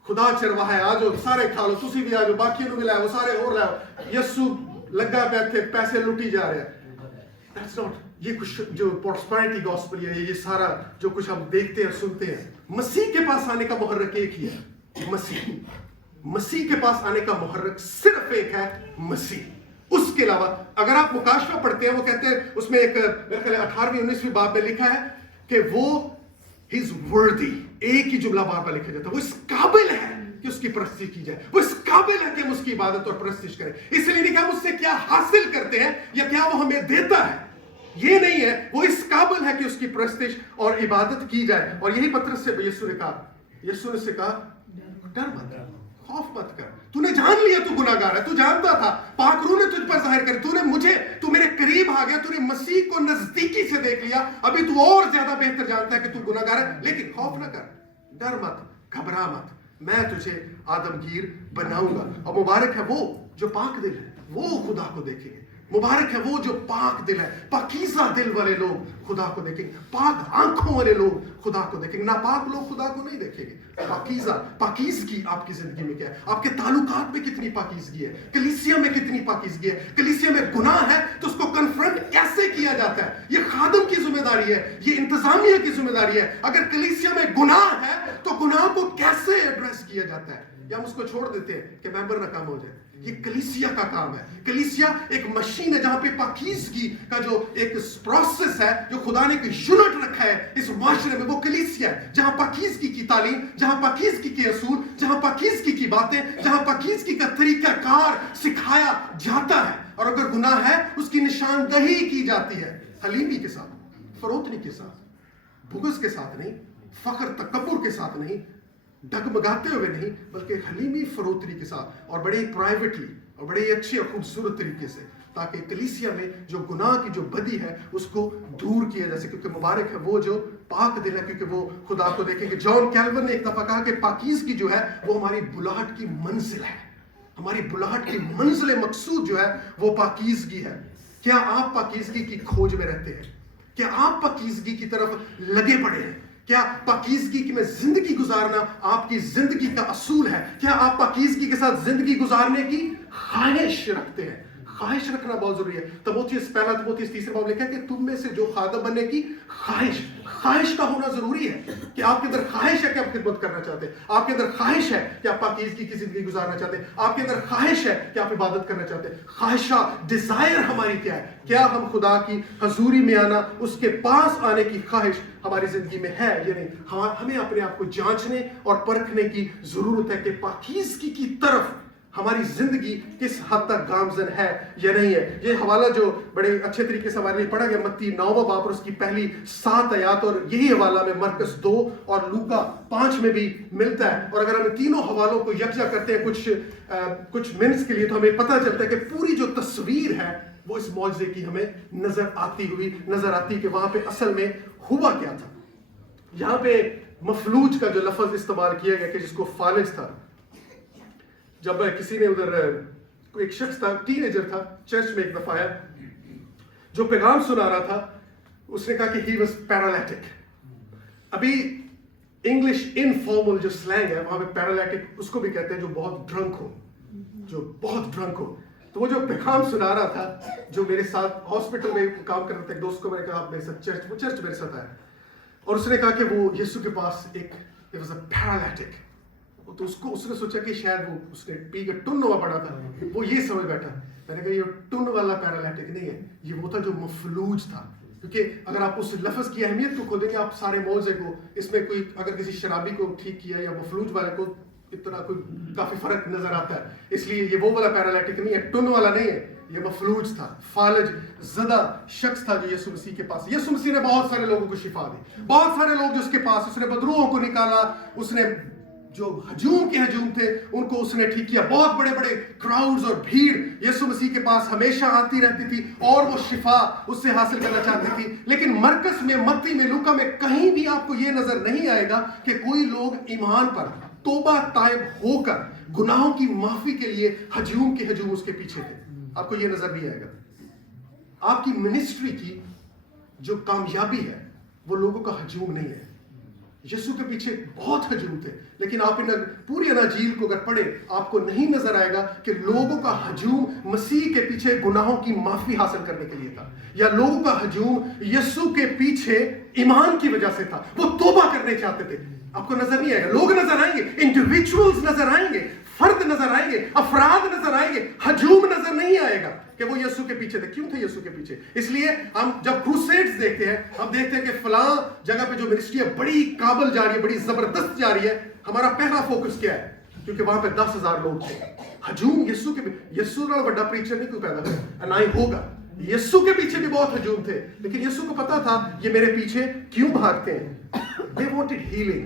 خدا چرواہا ہے, آجو سارے کھا لو, تسی بھی آجو, باقی نو ملا ہے, وہ سارے اور لائو, یسوع لگا بیٹھے پیسے لوٹی جا رہے ہیں. That's not, یہ کچھ جو پراسپیرٹی گاسپل ہے, یہ سارا جو کچھ ہم دیکھتے ہیں سنتے ہیں, مسیح کے پاس آنے کا محرک ایک ہی ہے, مسیح کے پاس آنے کا محرک صرف ایک ہے, مسیح. اس کے علاوہ اگر آپ مکاشفہ پڑھتے ہیں, وہ کہتے ہیں اس میں ایک میرے خیال 18ویں-19ویں باب میں لکھا ہے کہ وہ He's worthy, ایک ہی جملہ بار بار لکھا جاتا ہے, وہ اس قابل ہے کہ اس کی پرستش کی جائے, وہ اس قابل ہے کہ ہم اس کی عبادت اور پرستش کریں. اس لیے نہیں کہ ہم اس سے کیا حاصل کرتے ہیں یا کیا وہ ہمیں دیتا ہے, یہ نہیں ہے, وہ اس قابل ہے کہ اس کی پرستش اور عبادت کی جائے. اور یہی پطرس سے یسوع نے کہا, یسوع نے سے کہا ڈر مت, خوف مت کر, تو نے جان لیا تو گناہگار ہے, تو جانتا تھا, پاک روح نے تجھ پر ظاہر کری, تو میرے قریب آ گیا, تو نے مسیح کو نزدیکی سے دیکھ لیا, ابھی تو اور زیادہ بہتر جانتا ہے کہ تو گناہگار ہے, لیکن خوف نہ کر, ڈر مت, گھبرا مت, میں تجھے آدمگیر بناؤں گا. اور مبارک ہے وہ جو پاک دل ہے, وہ خدا کو دیکھیں گے. مبارک ہے وہ جو پاک دل ہے, پاکیزہ دل والے لوگ خدا کو دیکھیں گے, پاک آنکھوں والے لوگ خدا کو دیکھیں گے. ناپاک لوگ خدا کو نہیں دیکھیں گے. پاکیزگی آپ کی زندگی میں کیا ہے, آپ کے تعلقات میں کتنی پاکیزگی ہے, کلیسیا میں کتنی پاکیزگی ہے, کلیسیا میں گناہ ہے تو اس کو کنفرنٹ کیسے کیا جاتا ہے, یہ خادم کی ذمہ داری ہے, یہ انتظامیہ کی ذمہ داری ہے. اگر کلیسیا میں گناہ ہے تو گناہ کو کیسے ایڈریس کیا جاتا ہے, یا ہم اس کو چھوڑ دیتے ہیں کہ ممبر ناکام ہو جائے. یہ کلیسیا کا کام ہے. کلیسیا ایک مشین ہے جہاں پہ پاکیزگی کا جو ایک پروسیس ہے, جو خدا نے ایک یونٹ رکھا ہے اس معاشرے میں, وہ کلیسیا ہے جہاں پاکیزگی کی تعلیم, جہاں پاکیزگی کے اصول, جہاں پاکیزگی کی باتیں, جہاں پاکیزگی کا طریقہ کار سکھایا جاتا ہے. اور اگر گناہ ہے اس کی نشاندہی کی جاتی ہے, حلیمی کے ساتھ, فروتنی کے ساتھ, بغض کے ساتھ نہیں, فخر تکبر کے ساتھ نہیں, ڈگمگاتے ہوئے نہیں, بلکہ حلیمی فروتنی کے ساتھ, اور بڑے پرائیویٹلی اور بڑے اچھے اور خوبصورت طریقے سے, تاکہ کلیسیا میں جو گناہ کی جو بدی ہے اس کو دور کیا جا سکے. کیونکہ مبارک ہے وہ جو پاک دل ہے کیونکہ وہ خدا کو دیکھیں گے. جان کیلون نے ایک دفعہ کہا کہ پاکیزگی جو ہے وہ ہماری بلاہٹ کی منزل ہے. ہماری بلاہٹ کی منزل مقصود جو ہے وہ پاکیزگی ہے. کیا آپ پاکیزگی کی کھوج میں رہتے ہیں؟ کیا آپ پاکیزگی کی طرف لگے پڑے ہیں؟ کیا پاکیزگی میں زندگی گزارنا آپ کی زندگی کا اصول ہے؟ کیا آپ پاکیزگی کے ساتھ زندگی گزارنے کی خواہش رکھتے ہیں؟ خواہش رکھنا بہت ضروری ہے. تموتھیوس پہلا تموتھیوس 3 باب لکھا ہے کہ تم میں سے جو خادم بننے کی خواہش کا ہونا ضروری ہے. کہ آپ کے اندر خواہش ہے کہ آپ خدمت کرنا چاہتے ہیں, آپ کے اندر خواہش ہے کہ آپ پاکیزگی کی زندگی گزارنا چاہتے ہیں, آپ کے اندر خواہش ہے کہ آپ عبادت کرنا چاہتے ہیں. خواہشات, ڈیزائر ہماری کیا ہے؟ کیا ہم خدا کی حضوری میں آنا, اس کے پاس آنے کی خواہش ہماری زندگی میں ہے یا نہیں؟ ہمیں اپنے آپ کو جانچنے اور پرکھنے کی ضرورت ہے کہ پاکیزگی کی طرف ہماری زندگی کس حد تک گامزن ہے یا نہیں ہے. یہ حوالہ جو بڑے اچھے طریقے سے ہمارے لیے پڑھا گیا متی 9 باب اور اس کی پہلی 7 آیات, اور یہی حوالہ میں مرکز 2 اور لوکا 5 میں بھی ملتا ہے. اور اگر ہم تینوں حوالوں کو یکجا کرتے ہیں کچھ منٹس کے لیے تو ہمیں پتہ چلتا ہے کہ پوری جو تصویر ہے وہ اس معجزے کی ہمیں نظر آتی کہ وہاں پہ اصل میں ہوا کیا تھا. یہاں پہ مفلوج کا جو لفظ استعمال کیا گیا کہ جس کو فالج تھا, جب کسی نے ادھر ایک شخص تھا, ٹین ایجر تھا, چرچ میں ایک دفعہ آیا جو پیغام سنا رہا تھا, اس نے کہا کہ ہی واز پیرالیٹک. ابھی انگلش انفارمل جو سلینگ ہے وہاں پہ پیرالیٹک اس کو بھی کہتے ہیں جو بہت ڈرنک ہو. تو وہ جو پیغام سنا رہا تھا, جو میرے ساتھ ہاسپٹل میں کام کر رہا تھا, ایک دوست کو میں نے کہا آپ میرے ساتھ چرچ میرے ساتھ آیا, اور اس نے کہا کہ وہ یسوع کے پاس it was a paralytic. تو اس نے سوچا کہ شاید وہ اس نے پی کے ٹن ہوا پڑا تھا, وہ یہ سمجھ بیٹھا. میں نے کہا یہ ٹن والا پیرالیٹک نہیں ہے, یہ وہ تھا جو مفلوج تھا. کیونکہ اگر آپ اس لفظ کی اہمیت کو کھولیں گے آپ سارے موضوع کو, اس میں کوئی اگر کسی شرابی کو ٹھیک کیا یا مفلوج والے کو اتنا کوئی کافی فرق نظر آتا ہے. اس لیے یہ وہ والا پیرالیٹک نہیں ہے, ٹن والا نہیں ہے, یہ مفلوج تھا, فالج زدہ شخص تھا جو یسوع مسیح کے پاس. یسوع مسیح نے بہت سارے لوگوں کو شفا دی, بہت سارے لوگ جو اس کے پاس, اس نے بدروحوں کو نکالا, اس نے جو ہجوم تھے ان کو اس نے ٹھیک کیا. بہت بڑے بڑے کراؤڈز اور بھیڑ یسوع مسیح کے پاس ہمیشہ آتی رہتی تھی اور وہ شفا اس سے حاصل کرنا چاہتی تھی. لیکن مرکز میں, متی میں, لوکا میں کہیں بھی آپ کو یہ نظر نہیں آئے گا کہ کوئی لوگ ایمان پر توبہ طائب ہو کر گناہوں کی معافی کے لیے ہجوم اس کے پیچھے تھے. آپ کو یہ نظر نہیں آئے گا. آپ کی منسٹری کی جو کامیابی ہے وہ لوگوں کا ہجوم نہیں ہے. یسوع کے پیچھے بہت ہجوم تھے, لیکن آپ پوری اناجیل کو اگر پڑھیں آپ کو نہیں نظر آئے گا کہ لوگوں کا ہجوم مسیح کے پیچھے گناہوں کی معافی حاصل کرنے کے لیے تھا, یا لوگوں کا ہجوم یسوع کے پیچھے ایمان کی وجہ سے تھا, وہ توبہ کرنے چاہتے تھے. آپ کو نظر نہیں آئے گا. لوگ نظر آئیں گے, انڈیویجولز نظر آئیں گے, فرد نظر آئیں گے, افراد نظر آئیں گے, ہجوم نظر نہیں آئے گا کہ وہ یسوع کے پیچھے تھے. کیوں تھے یسوع کے پیچھے؟ اس لیے ہم جب کروسیڈز دیکھتے ہیں ہم دیکھتے ہیں کہ فلاں جگہ پہ جو منسٹری ہے بڑی قابل جا رہی ہے, بڑی زبردست جا رہی ہے. ہمارا پہلا فوکس کیا ہے؟ کیونکہ وہاں پہ 10,000 لوگ تھے. ہجوم یسوع کے, یسوع کا بڑا پریچر نہیں کوئی پیدا ہوا, نہ ہی ہوگا. یسوع کے پیچھے بھی بہت ہجوم تھے, لیکن یسوع کو پتا تھا یہ میرے پیچھے کیوں بھاگتے ہیں. They wanted healing,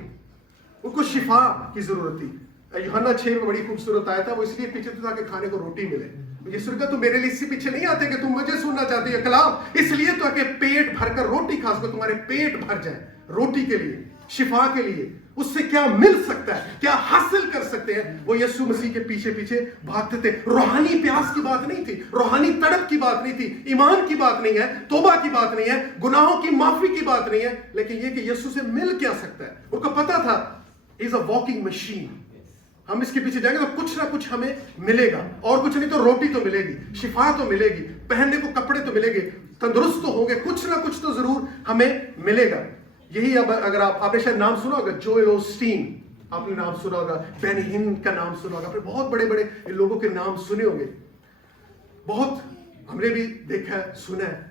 ان کو شفا کی ضرورت تھی. یوحنا 6 میں بڑی خوبصورت آیا تھا, وہ اس لیے پیچھے تھا کہ کھانے کو روٹی ملے. یسوع نے کہا تم میرے لیے اس سے پیچھے نہیں آتے کہ تم مجھے سننا چاہتے ہو کلام, اس لیے تو کہ پیٹ بھر کر روٹی کھا سکو, تمہارے پیٹ بھر جائے روٹی کے لیے, شفا کے لیے. اس سے کیا مل سکتا ہے, کیا حاصل کر سکتے ہیں, وہ یسوع مسیح کے پیچھے پیچھے بھاگتے تھے. روحانی پیاس کی بات نہیں تھی, روحانی تڑپ کی بات نہیں تھی, ایمان کی بات نہیں ہے, توبہ کی بات نہیں ہے, گناہوں کی معافی کی بات نہیں ہے, لیکن یہ کہ یسوع سے مل کیا سکتا ہے. ان کو پتا تھا از اے واکنگ مشین, ہم اس کے پیچھے جائیں گے تو کچھ نہ کچھ ہمیں ملے گا, اور کچھ نہیں تو روٹی تو ملے گی, شفا تو ملے گی, پہننے کو کپڑے تو ملے گے, تندرست تو ہوں گے, کچھ نہ کچھ تو ضرور ہمیں ملے گا. یہی اب اگر آپ نے شاید نام سنا ہوگا جوئل اوسٹین, آپ نے نام سنا ہوگا, بینی ہن کا نام سنا ہوگا, آپ نے بہت بڑے بڑے لوگوں کے نام سنے ہوں گے, بہت ہم نے بھی دیکھا ہے, سنا ہے.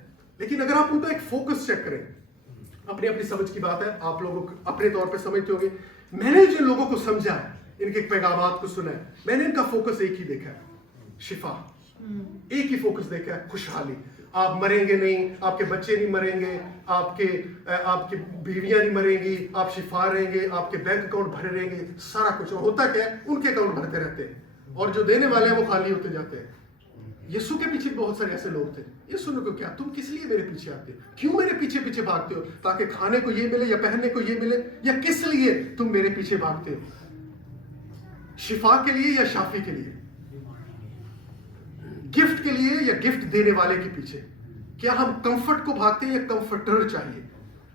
لیکن اگر آپ ان کا ایک فوکس چیک کریں, اپنی اپنی سمجھ کی بات ہے, آپ لوگوں اپنے طور پہ سمجھتے ہوں گے. میں نے جن لوگوں کو سمجھا ہے, ان کے پیغامات کو سنا ہے, میں نے ان کا فوکس ایک ہی دیکھا ہے, شفا. ایک ہی فوکس دیکھا ہے, خوشحالی. آپ مریں گے نہیں, آپ کے بچے نہیں مریں گے, آپ کی بیویاں نہیں مریں گی, آپ شفا رہیں گے, آپ کے بینک اکاؤنٹ بھرے رہیں گے, سارا کچھ. اور ہوتا کیا ہے, ان کے اکاؤنٹ بھرتے رہتے ہیں, اور جو دینے والے ہیں وہ خالی ہوتے جاتے ہیں. यीशु के पीछे बहुत सारे ऐसे लोग थे। यीशु ने को क्या, तुम किस लिए मेरे पीछे आते हो, क्यों मेरे पीछे पीछे भागते हो, ताकि खाने को ये मिले या पहनने को ये मिले, या किस लिए तुम मेरे पीछे भागते हो, शिफा के लिए या शाफी के लिए, गिफ्ट के लिए या गिफ्ट देने वाले के पीछे? क्या हम कंफर्ट को भागते हैं या कंफर्टर चाहिए?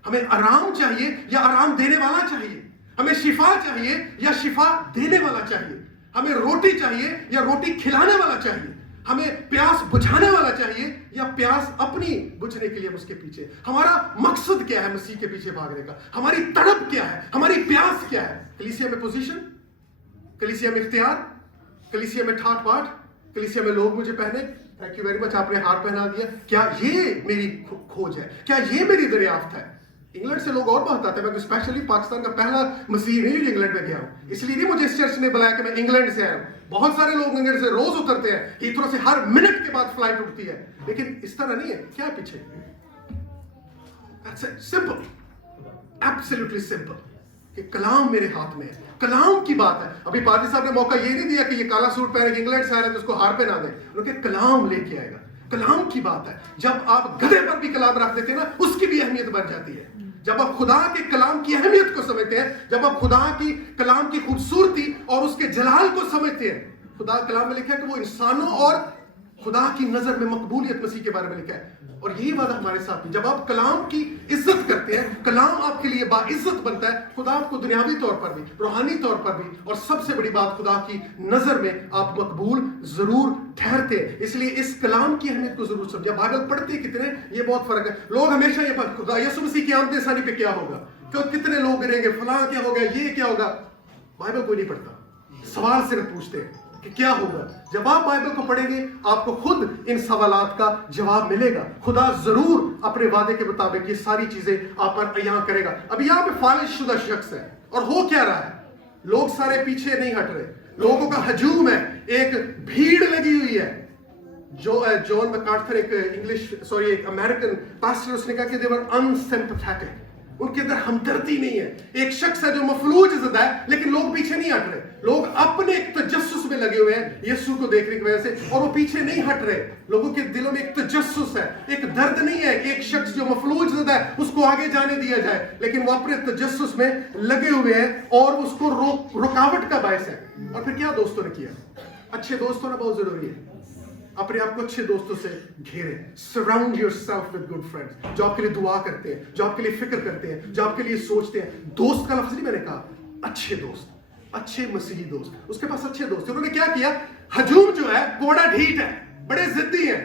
हमें आराम चाहिए या आराम देने वाला चाहिए? हमें शिफा चाहिए या शिफा देने वाला चाहिए? हमें रोटी चाहिए या रोटी खिलाने वाला चाहिए? हमें प्यास बुझाने वाला चाहिए या प्यास अपनी बुझने के लिए हम उसके पीछे? हमारा मकसद क्या है मसीह के पीछे भागने का? हमारी तड़प क्या है? हमारी प्यास क्या है? कलीसिया में पोजीशन, कलीसिया में इख्तियार, कलीसिया में ठाट बाट, कलीसिया में लोग मुझे पहने, थैंक यू वेरी मच, आपने हार पहना दिया, क्या ये मेरी खोज है? क्या ये मेरी दरियाफ्त है? इंग्लैंड से लोग और बहुत आते हैं। मैं स्पेशली पाकिस्तान का पहला मसीह नहीं जो इंग्लैंड में गया हूं, इसलिए नहीं मुझे इस चर्च ने बुलाया कि मैं इंग्लैंड से आया हूं। बहुत सारे लोग इंग्लैंड से रोज उतरते हैं, हीथ्रो से हर मिनट के बाद फ्लाइट उठती है, लेकिन इस तरह नहीं है। क्या है पीछे? सिंपल, एब्सोल्युटली सिंपल, कि कलाम मेरे हाथ में है, कलाम की बात है। अभी पादरी साहब ने मौका ये नहीं दिया कि ये काला सूट पहन के इंग्लैंड से आ रहे हैं तो उसको हार पहना दें, उनके कलाम लेके आएगा। कलाम की बात है। जब आप गधे पर भी कलाम रख देते हैं ना, उसकी भी अहमियत बढ़ जाती है। जब आप खुदा के कलाम की अहमियत को समझते हैं, जब आप खुदा की कलाम की खूबसूरती और उसके जलाल को समझते हैं, खुदा कलाम में लिखा है कि वो इंसानों और खुदा की नजर में मकबूलियत मसीह के बारे में लिखा है। और यही वादा हमारे साथ भी, जब आप कलाम की इज्जत करते हैं, कलाम आपके लिए बाइज्जत बनता है, खुदा आपको दुनियावी तौर पर भी, रूहानी तौर पर भी, और सबसे बड़ी बात, खुदा की नजर में आप मकबूल जरूर ठहरते हैं। इसलिए इस कलाम की अहमियत को जरूर समझिए। बाइबल पढ़ते कितने, ये बहुत फर्क है। लोग हमेशा ये खुदा यीशु मसीह की आमद सानी पे क्या होगा, क्यों कितने लोग गिरेंगे, फलां क्या होगा, ये क्या होगा। बाइबल कोई नहीं पढ़ता, सवाल सिर्फ पूछते हैं कि क्या होगा। जब आप बाइबल को पढ़ेंगे, आपको खुद इन सवालात का जवाब मिलेगा। खुदा जरूर अपने वादे के मुताबिक ये सारी चीजें आप पर अयां करेगा। अब यहाँ पे फालिज शुदा शख्स है, और हो क्या रहा है, लोग सारे पीछे नहीं हट रहे, लोगों का हजूम है, एक भीड़ लगी हुई है। जॉन मैकार्थर, एक अमेरिकन पास्टर, उसने कहा कि दे वर अनसिंपैथेटिक, उनके अंदर हमदर्दी नहीं है। एक शख्स है जो मफलूज ज़दा है, लेकिन लोग पीछे नहीं हट रहे। लोग अपने एक तजस्सुस में लगे हुए हैं यीशु को देखने की वजह से, और वो पीछे नहीं हट रहे। लोगों के दिलों में एक तजस्सुस है, एक दर्द नहीं है। एक शख्स जो मफलूज ज़दा है उसको आगे जाने दिया जाए, लेकिन वो अपने तजस्सुस में लगे हुए हैं और उसको रुकावट का बायस है। और फिर क्या दोस्तों ने किया? अच्छे दोस्त होना बहुत जरूरी है। अपने आप को अच्छे दोस्तों से घेरे, surround yourself with good friends, जो आपके लिए दुआ करते हैं, जो आपके लिए फिक्र करते हैं, जो आपके लिए सोचते हैं। दोस्त का लफ्ज नहीं मैंने कहा, अच्छे दोस्त, अच्छे मसीही दोस्त। उसके पास अच्छे दोस्त। उन्होंने क्या किया? हजूम जो है वो बड़ा ढीठ है, बड़े जिद्दी है,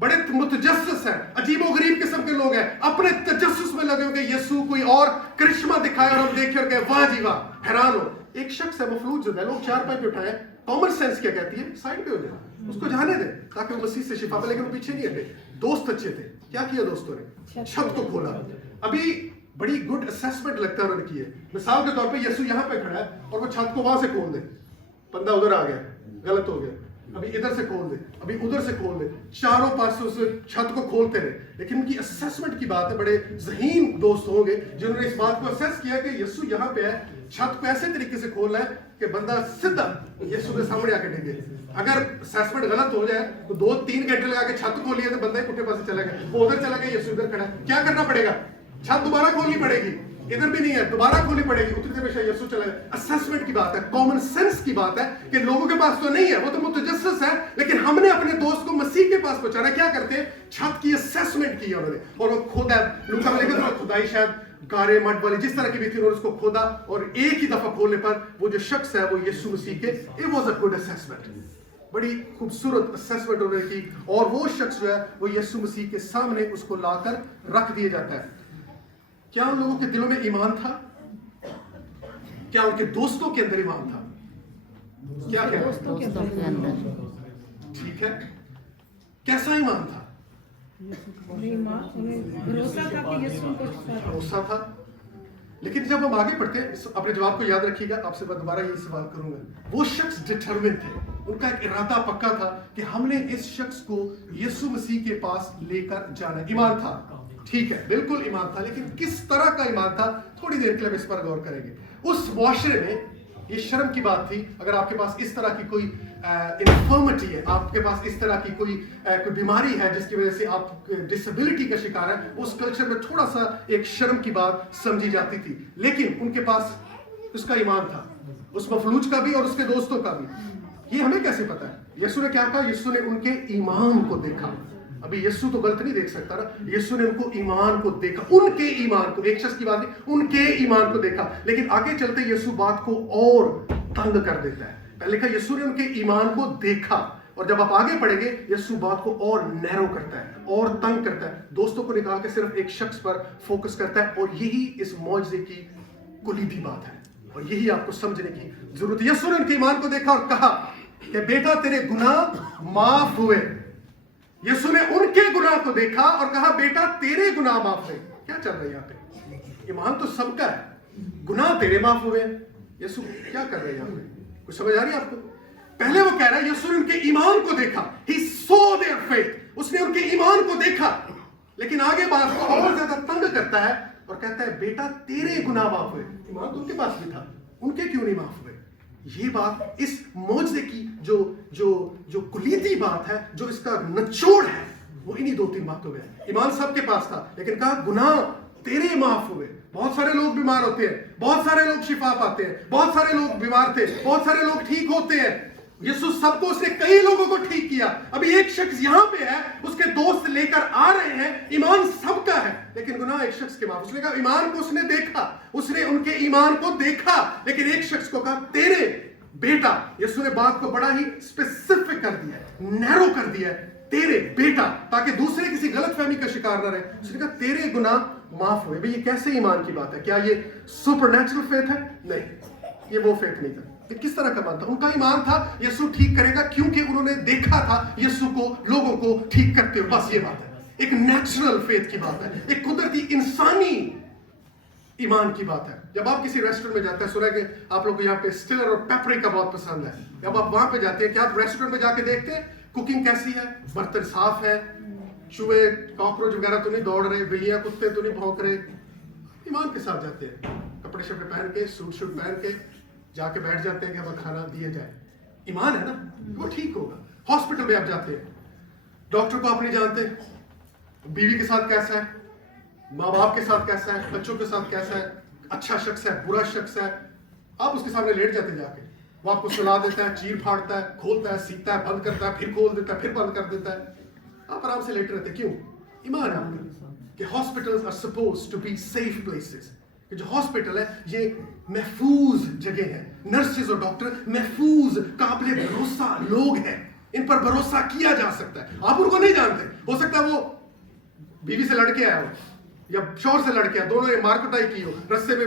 बड़े मुतजस्सिस है, अजीबो गरीब किस्म के लोग हैं, अपने तजस्सुस में लगे हुए। यीशु कोई और करिश्मा दिखाया और हम देख कर गए वाह जी वाह, हैरान हो। एक शख्स है मफलूज जो है, लोग चार पाई पे उठाए, कॉमन सेंस क्या कहती है, साइड पे हो जाए, उसको जाने दे ताकि वो मसीह से शिफा पाए, लेकिन वो पीछे नहीं हटे। दोस्त अच्छे थे, क्या किया दोस्तों ने? छत को खोला। अभी बड़ी गुड असेसमेंट लगता है उन्होंने की है। मिसाल के तौर पे यीशु यहाँ पे खड़ा है और वो छत को वहां से खोल दे, बंदा उधर आ गया, गलत हो गया, अभी इधर से खोल दे, अभी उधर से खोल दे, चारों पासों से छत को खोलते रहे। लेकिन उनकी असेसमेंट की बात है, बड़े ज़हीन दोस्त होंगे जिन्होंने इस बात को असेस किया कि यीशु यहाँ पे है, छत को ऐसे तरीके से खोलना है कि बंदा सीधा यीशु के सामने आके टिके। अगर असेसमेंट गलत हो जाए तो 2-3 घंटे लगा के छत खोली है तो बंदा ही पुट्ठे पासे चला गया, वो उधर चला गया, यीशु इधर खड़ा। क्या करना पड़ेगा? छत दोबारा खोलनी पड़ेगी, इधर भी नहीं है, दोबारा खोलनी पड़ेगी, उतरते हमेशा यीशु चला गया। असेसमेंट की बात है, कॉमन सेंस की बात है कि लोगों के पास तो नहीं है, वो तो मुतजस्सिस है, लेकिन हमने अपने दोस्त को मसीह के पास पहुंचाना। क्या करते हैं? छत की असेसमेंट की उन्होंने, और वो खुद है लूका में लिखा था, खुदाई शायद गारे मड वाली जिस तरह की भी थी, उन्होंने उसको खोदा और एक ही दफा खोलने पर वो जो शख्स है वो यीशु मसीह के, it was a good assessment, बड़ी खूबसूरत असेसमेंट उन्होंने की। और वो शख्स जो है वो यीशु मसीह के सामने उसको लाकर रख दिया जाता है। क्या उन लोगों के दिलों में ईमान था? क्या उनके दोस्तों के अंदर ईमान था? क्या क्या दोस्तों के अंदर ठीक है, कैसा ईमान था? भरोसा था। लेकिन जब हम आगे बढ़ते हैं, अपने जवाब को याद रखिएगा, आपसे मैं दोबारा यही सवाल करूंगा। वो शख्स डिटरमिन्ड थे, उनका एक इरादा पक्का था कि हमने इस शख्स को यीशु मसीह के पास लेकर जाना। ईमान था, ठीक है, बिल्कुल ईमान था, लेकिन किस तरह का ईमान था, थोड़ी देर के लिए इस पर गौर करेंगे। उस मुआशरे में یہ شرم کی بات تھی اگر آپ کے پاس اس طرح کی کوئی انفرمٹی ہے, آپ کے پاس اس طرح کی کوئی بیماری ہے جس کی وجہ سے آپ ڈسیبلٹی کا شکار ہے, اس کلچر میں تھوڑا سا ایک شرم کی بات سمجھی جاتی تھی. لیکن ان کے پاس اس کا ایمان تھا, اس مفلوج کا بھی اور اس کے دوستوں کا بھی. یہ ہمیں کیسے پتا ہے؟ یسوع نے کیا کہا؟ یسوع نے ان کے ایمان کو دیکھا. ابھی یسوع تو غلط نہیں دیکھ سکتا نا, یسوع نے ان کو ایمان کو دیکھا, ان کے ایمان کو, ایک شخص کی بات نہیں, ان کے ایمان کو دیکھا. لیکن آگے چلتے یسوع بات کو اور تنگ کر دیتا ہے. پہلے کہا یسوع نے ان کے ایمان کو دیکھا, اور جب آپ آگے پڑھیں گے یسوع بات کو اور نیرو کرتا ہے, اور تنگ کرتا ہے, دوستوں کو نکال کے صرف ایک شخص پر فوکس کرتا ہے. اور یہی اس معجزے کی کلیدی بات ہے, اور یہی آپ کو سمجھنے کی ضرورت ہے. یسوع نے ان کے ایمان کو دیکھا اور کہا کہ بیٹا تیرے گناہ معاف ہوئے. یسوع نے ان کے گناہ کو دیکھا اور کہا بیٹا تیرے گناہ معاف ہوئے. کیا چل رہا ہے یہاں پہ؟ ایمان تو سب کا ہے, گناہ تیرے معاف ہوئے. یسوع کیا کر رہے ہیں یہاں پہ؟ کچھ سمجھ آ رہی ہے آپ کو؟ پہلے وہ کہہ رہا ہے یسوع نے ان کے ایمان کو دیکھا, he saw their faith, اس نے ان کے ایمان کو دیکھا. لیکن آگے بات کو اور زیادہ تنگ کرتا ہے اور کہتا ہے بیٹا تیرے گناہ معاف ہوئے. ایمان تو ان کے پاس بھی تھا, ان کے کیوں نہیں معاف ہوئے؟ یہ بات اس معجزے کی جو کلیدی بات ہے, جو اس کا نچوڑ ہے, وہ انہی دو تین باتوں میں ہے. ایمان سب کے پاس تھا, لیکن کہا گناہ تیرے معاف ہوئے. بہت سارے لوگ بیمار ہوتے ہیں, بہت سارے لوگ شفا پاتے ہیں, بہت سارے لوگ بیمار تھے, بہت سارے لوگ ٹھیک ہوتے ہیں. یسوع سب کو, اس نے کئی لوگوں کو ٹھیک کیا. ابھی ایک شخص یہاں پہ ہے, اس کے دوست لے کر آ رہے ہیں, ایمان سب کا ہے لیکن گناہ ایک شخص کے معاف. اس نے کہا ایمان کو اس نے دیکھا, اس نے ان کے ایمان کو دیکھا, لیکن ایک شخص کو کہا تیرے بیٹا. یسوع نے بات کو بڑا ہی اسپیسیفک کر دیا ہے, نیرو کر دیا ہے, تیرے بیٹا, تاکہ دوسرے کسی غلط فہمی کا شکار نہ رہے. اس نے کہا تیرے گناہ معاف ہوئے. بھئی یہ کیسے ایمان کی بات ہے؟ کیا یہ سپر نیچرل فیتھ ہے؟ نہیں, یہ وہ فیتھ نہیں تھا. یہ کس طرح کا ایمان تھا؟ ان کا ایمان تھا یسوع ٹھیک کرے گا, کیونکہ انہوں نے دیکھا تھا یسوع کو, لوگوں کو ٹھیک کرتے ہوئے. بس یہ بات ہے, ایک نیچرل فیتھ کی بات ہے, ایک قدرتی انسانی ایمان کی بات ہے. جب آپ کسی ریسٹورنٹ میں جاتے ہیں, سنا کہ آپ لوگ کو یہاں پہ اسٹلر اور پیپریکا بہت پسند ہے, جب آپ وہاں پہ جاتے ہیں کیا آپ ریسٹورنٹ میں جا کے دیکھتے ہیں کوکنگ کیسی ہے, برتن صاف ہے, چوہے کاکروچ وغیرہ تو نہیں دوڑ رہے, بلیاں کتے تو نہیں بھونک رہے. ایمان کے ساتھ جاتے ہیں, کپڑے شپڑے پہن کے, سوٹ پہن کے جا کے بیٹھ جاتے ہیں کہ ہمیں کھانا دیا جائے. ایمان ہے نا, وہ ٹھیک ہوگا. ہاسپٹل میں آپ جاتے ہیں, ڈاکٹر کو آپ نہیں جانتے, بیوی کے ساتھ کیسا ہے, ماں باپ کے ساتھ کیسا ہے, بچوں کے ساتھ کیسا ہے, اچھا شخص ہے, برا شخص ہے, آپ اس کے سامنے لیٹ جاتے ہیں. جا کے وہ آپ کو سلا دیتا ہے, چیر پھاڑتا ہے, کھولتا ہے, سیکھتا ہے, بند کرتا ہے, پھر کھول دیتا ہے, پھر بند کر دیتا ہے. آپ آرام سے لیٹ رہتے. کیوں؟ ایمان ہے آپ کا کہ hospitals are supposed to be safe places, کہ جو ہاسپٹل ہے یہ محفوظ جگہ ہے, نرسز اور ڈاکٹر محفوظ قابل بھروسہ لوگ ہیں, ان پر بھروسہ کیا جا سکتا ہے. آپ ان کو نہیں جانتے, ہو سکتا ہے وہ بیوی سے لڑ کے آیا ہو یا شوہر سے لڑ کے آیا, دونوں نے مار کٹائی کی ہو, رستے میں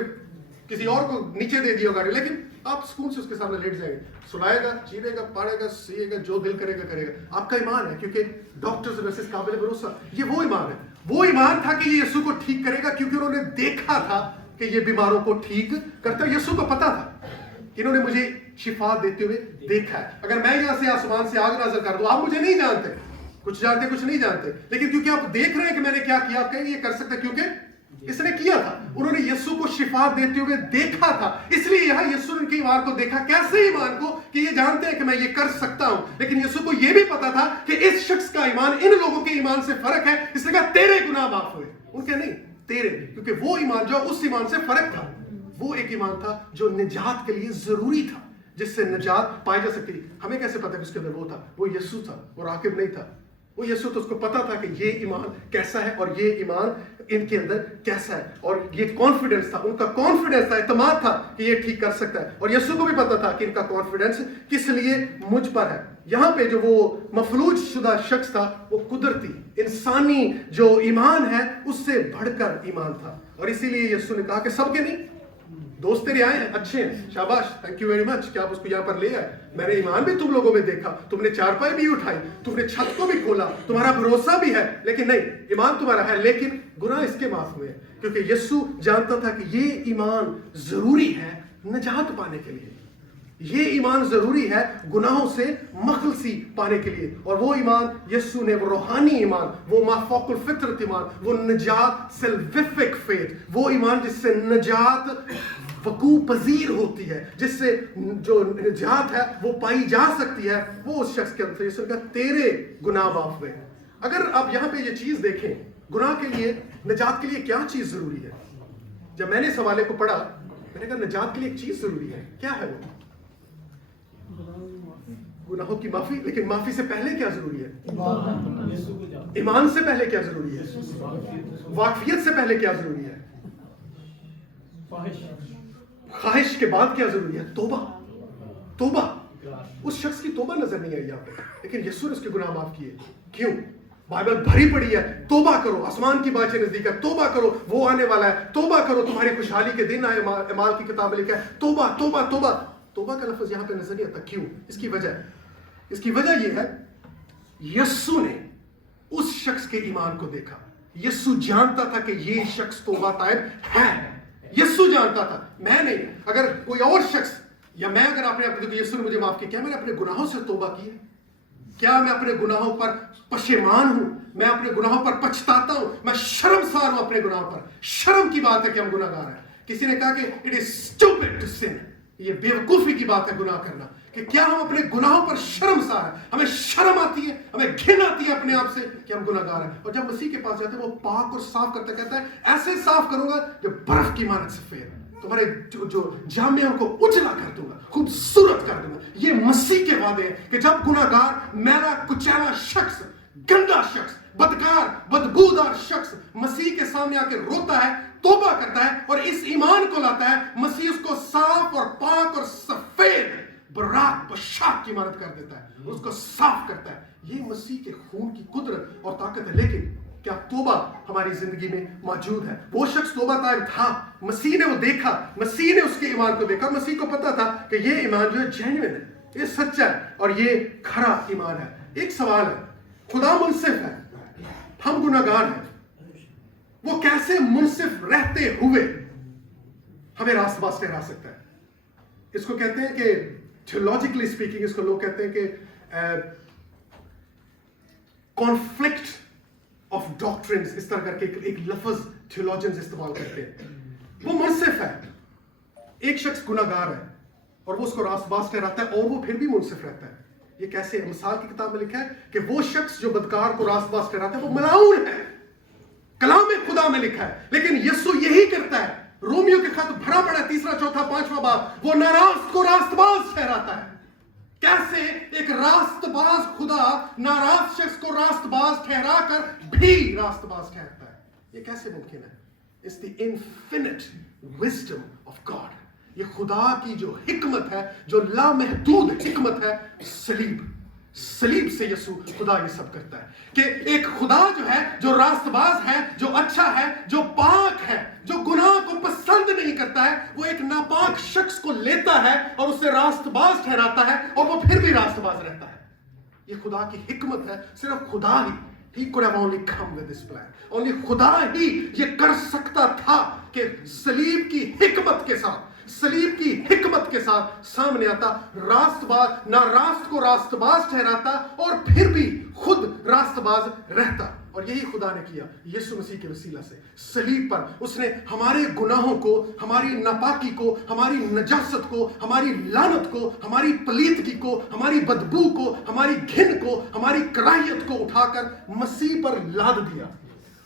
کسی اور کو نیچے دے دی ہو گاڑی, لیکن آپ سکون سے اس کے سامنے لیٹ جائیں گے, سلائے گا, چیرے گا, پاڑے گا, سیے گا, جو دل کرے گا کرے گا. آپ کا ایمان ہے, کیونکہ ڈاکٹرز نرسز قابل بھروسہ. یہ وہ ایمان ہے, وہ ایمان تھا کہ یہ یسوع کو ٹھیک کرے گا, کیونکہ انہوں نے دیکھا تھا کہ یہ بیماروں کو ٹھیک کرتا ہے. یسوع کو پتا تھا کہ انہوں نے مجھے شفا دیتے ہوئے دیکھا ہے. اگر میں یہاں سے آسمان سے آگ نازل کر دوں, آپ مجھے نہیں جانتے, کچھ جانتے کچھ نہیں جانتے, لیکن کیونکہ آپ دیکھ رہے ہیں کہ میں نے کیا کیا, آپ کہیں یہ کر سکتے کیونکہ اس نے کیا تھا. انہوں نے یسوع کو شفا دیتے ہوئے دیکھا تھا, اس لیے یہاں یسوع نے ان کے ایمان کو دیکھا. کیسے ایمان کو؟ کہ یہ جانتے ہیں کہ میں یہ کر سکتا ہوں, لیکن یسوع کو یہ بھی پتا تھا کہ اس شخص کا ایمان ان لوگوں کے ایمان سے فرق ہے. اس نے کہا تیرے گناہ معاف ہوئے, ان کے نہیں, تیرے, کیونکہ وہ ایمان جو اس ایمان سے فرق تھا, وہ ایک ایمان تھا جو نجات کے لیے ضروری تھا, جس سے نجات پائی جا سکتی. ہمیں کیسے پتا کہ اس کے اندر وہ تھا؟ وہ یسوع تھا, وہ راکب نہیں تھا. وہ یسوع تو اس کو پتا تھا کہ یہ ایمان کیسا ہے اور یہ ایمان ان کے اندر کیسا ہے, اور یہ کانفیڈنس تھا, ان کا کانفیڈنس تھا, اعتماد تھا کہ یہ ٹھیک کر سکتا ہے. اور یسوع کو بھی پتا تھا کہ ان کا کانفیڈنس کس لیے مجھ پر ہے. یہاں پہ جو وہ مفلوج شدہ شخص تھا, وہ قدرتی انسانی جو ایمان ہے اس سے بڑھ کر ایمان تھا, اور اسی لیے یسوع نے کہا کہ سب کے نہیں, دوست تیرے آئے ہیں, اچھے ہیں, شاباش, تھینک یو ویری مچ کہ آپ اس کو یہاں پر لے آئے. میں نے ایمان بھی تم لوگوں میں دیکھا, تم نے چارپائی بھی اٹھائی, تم نے چھت کو بھی کھولا, تمہارا بھروسہ بھی ہے, لیکن نہیں, ایمان تمہارا ہے لیکن گناہ اس کے معاف ہوئے. کیونکہ یسوع جانتا تھا کہ یہ ایمان ضروری ہے نجات پانے کے لیے, یہ ایمان ضروری ہے گناہوں سے مخلصی پانے کے لیے. اور وہ ایمان یسوع نے, وہ روحانی ایمان, وہ مافوق الفطرت ایمان, وہ نجات سیلویفک فیتھ, وہ ایمان جس سے نجات वकूअ पजीर होती है, जिससे जो निजात है वो पाई जा सकती है, वो उस शख्स के अंदर। यीशु ने कहा तेरे गुनाह माफ हुए। अगर आप यहाँ पे ये चीज देखें, गुनाह के लिए, निजात के लिए क्या चीज जरूरी है? जब मैंने इस हवाले को पढ़ा, मैंने कहा निजात के लिए एक चीज जरूरी है। क्या है वो? गुनाहों की माफी। लेकिन माफी से पहले क्या जरूरी है? ईमान से पहले क्या जरूरी है? वाकफियत से पहले क्या जरूरी है? ख्वाहिश के बाद क्या जरूरी है? तौबा। तौबा। उस शख्स की तौबा नजर नहीं आई यहाँ पे, लेकिन यीशु ने उसके गुनाह माफ किए। क्यों? बाइबल भरी पड़ी है, तौबा करो, आसमान की बातें नजदीक है, तौबा करो, वो आने वाला है, तौबा करो, तुम्हारी खुशहाली के दिन आए। इमाल की किताब में लिखा है तौबा तौबा तौबा। तौबा का लफ्ज यहाँ पे नजर नहीं आता। क्यों? इसकी वजह यह है, यीशु ने उस शख्स के ईमान को देखा। यीशु जानता था कि ये शख्स तौबा ताइब है। यीशु जानता था, मैं नहीं। अगर कोई और शख्स या मैं अगर अपने आप को, यीशु ने मुझे माफ किया, क्या मैंने अपने गुनाहों से तौबा की है? क्या मैं अपने गुनाहों पर पशेमान हूं? मैं अपने गुनाहों पर पछताता हूं? मैं शर्मसार हूं अपने गुनाहों पर। शर्म की बात है कि हम गुनाहगार हैं। किसी ने कहा कि it is stupid to sin, ये बेवकूफी की बात है गुनाह करना। कि क्या हम अपने गुनाहों पर शर्मसार हैं? हमें शर्म आती है, हमें घिन आती है अपने आप से कि हम गुनाहगार हैं। और जब मसीह के पास जाते हैं, वो पाक और साफ करता, कहता है ऐसे साफ करूंगा जो बर्फ की मानद सफेद, तुम्हारे जो जामिया को उजला कर दूंगा, खूबसूरत कर दूंगा। ये मसीह के वादे हैं कि जब गुनाहगार, मैला कुचैला शख्स, गंदा शख्स, बदकार, बदबूदार शख्स मसीह के सामने आके रोता है, तौबा करता है और इस ईमान को लाता है, मसीह उसको साफ और पाक और सफेद बराक बशाक की मदद कर देता है, उसको साफ करता है। ये मसीह के खून की कुदरत और ताकत है। लेकिन क्या तौबा हमारी जिंदगी में मौजूद है? वो शख्स तौबा ताइब था, मसीह ने वो देखा, मसीह ने उसके ईमान को देखा। मसीह को पता था कि ये ईमान जो है जेन्युइन है, ये सच्चा है और ये खरा ईमान है। एक सवाल है, खुदा मुनसिफ है, हम गुनाहगार हैं, वो कैसे मुनसिफ रहते हुए हमें रास्तबाज ठहरा सकता है? इसको कहते हैं कि थियोलॉजिकली स्पीकिंग, इसको लोग कहते हैं कि कॉन्फ्लिक्ट ऑफ डॉक्ट्रिन्स, इस तरह करके एक लफ्ज थियोलॉजियंस इस्तेमाल करते हैं। वो मुनसिफ है, एक शख्स गुनाहगार है और वो उसको रास्तबाज ठहराता है और वो फिर भी मुनसिफ रहता है। ये कैसे? मिसाल की किताब में लिखा है कि वो शख्स जो बदकार को रास्तबाज ठहराता है वो मलाऊन है, कलाम खुदा में लिखा है। लेकिन यीशु यही करता है। रोमियो के खत भरा पड़ा 3, 4, 5वां बाब, वो नाराज को रास्तबाज ठहराता है। कैसे? एक रास्तबाज खुदा नाराज शख्स को रास्तबाज ठहरा कर भी रास्तबाज ठहरता है। ये कैसे मुमकिन है? It's the infinite wisdom of God. ये खुदा की जो हिकमत है, जो लामहदूद हिकमत है, सलीब से यीशु खुदा ये सब करता है कि एक खुदा जो है, जो रास्तबाज है, जो अच्छा है, जो पाक है, जो गुनाह को पसंद नहीं करता है, वो एक नापाक शख्स को लेता है और उसे रास्तबाज ठहराता है और वो फिर भी रास्तबाज रहता है। ये खुदा की हिकमत है। सिर्फ खुदा ही, he could have only come with this plan, only खुदा ही ये कर सकता था कि सलीब की हिकमत के साथ, सलीब की हिकमत के साथ सामने आता, रास्तबाज ना रास्त को रास्तबाज ठहराता और फिर भी खुद रास्तबाज रहता। और यही खुदा ने किया यीशु मसीह के वसीला से। सलीब पर उसने हमारे गुनाहों को, हमारी नापाकी को, हमारी नजासत को, हमारी लानत को, हमारी पलीदगी को, हमारी बदबू को, हमारी घिन को, हमारी कराहियत को उठाकर मसीह पर लाद दिया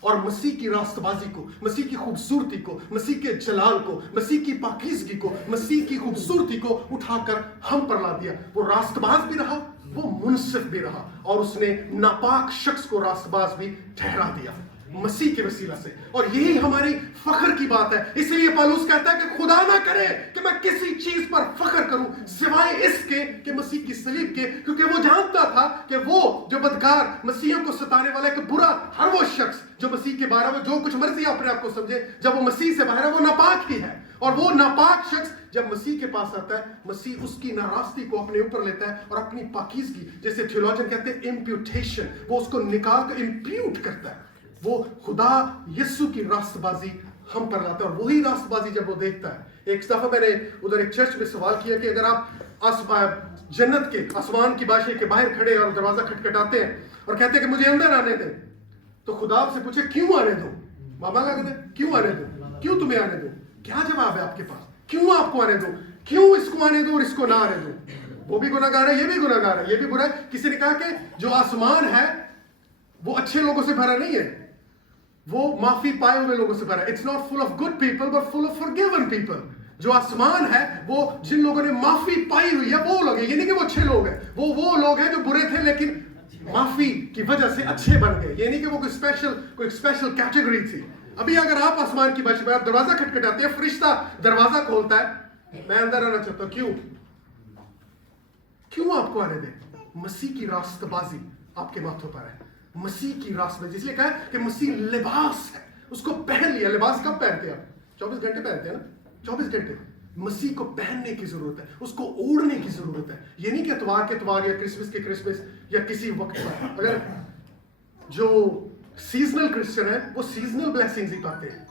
और मसीह की रास्तबाजी को, मसीह की खूबसूरती को, मसीह के जलाल को, मसीह की पाकीज़गी को, मसीह की खूबसूरती को उठाकर हम पर ला दिया। वो रास्तबाज भी रहा, वो मुनसिफ भी रहा और उसने नापाक शख्स को रास्तबाज भी ठहरा दिया मसीह के वसीला से। और यही हमारी फख्र की बात है। इसलिए पौलुस कहता है कि खुदा ना करे कि मैं किसी चीज पर फख्र करूं सिवाय इसके कि मसीह की सलीब के, क्योंकि वो जानता था कि वो जो बदकार, मसीहियों को सताने वाला, एक बुरा हर वो शख्स जो मसीह के बारे में जो कुछ मर्जी अपने आप को समझे, जब वो मसीह से बाहर है, वो नापाक ही है। और वो नापाक शख्स जब मसीह के पास आता है, मसीह उसकी नाराजगी को अपने ऊपर लेता है और अपनी पाकीज़गी, जैसे थियोलॉजियन कहते हैं इम्प्यूटेशन, वो उसको निकाल कर इम्प्यूट करता है। वो खुदा यीशु की रास्तबाजी हम पर लाता है। और वही रास्तबाजी जब वो देखता है, एक दफा मैंने उधर एक चर्च में सवाल किया कि अगर आप जन्नत के आसमान की बादशाही के बाहर खड़े और दरवाजा खटखटाते हैं और कहते हैं कि मुझे अंदर आने दें, तो खुदा आपसे पूछे क्यों आने दो? मामा का कहते क्यों आने दो, क्यों तुम्हें आने दो? क्या जवाब है आपके पास? क्यों आपको आने दो, क्यों इसको आने दो और इसको ना आने दो? वो भी गुनाहगार है, ये भी गुनाहगार है, ये भी बुरा है। किसी ने कहा कि जो आसमान है वो अच्छे लोगों से भरा नहीं है, वो माफी पाए हुए लोगों से भरा है। It's not full of good people but full of forgiven people. जो आसमान है वो जिन लोगों ने माफी पाई हुई है वो लोग हैं, ये नहीं कि वो अच्छे लोग हैं, वो लोग हैं जो बुरे थे लेकिन माफी की वजह से अच्छे बन गए। ये नहीं कि वो कोई स्पेशल कैटेगरी थी। अभी अगर आप आसमान की बात में आप दरवाजा खटखटाते हैं, फरिश्ता दरवाजा खोलता है, मैं अंदर आना चाहता हूं, क्यों आपको आने दे? मसीह की रास्तबाजी आपके माथों पर है, मसीह की रास्तबाजी। इसलिए कहा है कि मसीह लिबास है, उसको पहन लिया। लिबास कब पहनते हैं आप? 24 घंटे पहनते हैं ना, 24 घंटे। मसीह को पहनने की जरूरत है, उसको ओढ़ने की जरूरत है। ये नहीं कि इतवार के इतवार या क्रिसमस के क्रिसमस या किसी वक्त पर। अगर जो सीजनल क्रिश्चियन है वो सीजनल ब्लेसिंग्स ही पाते हैं,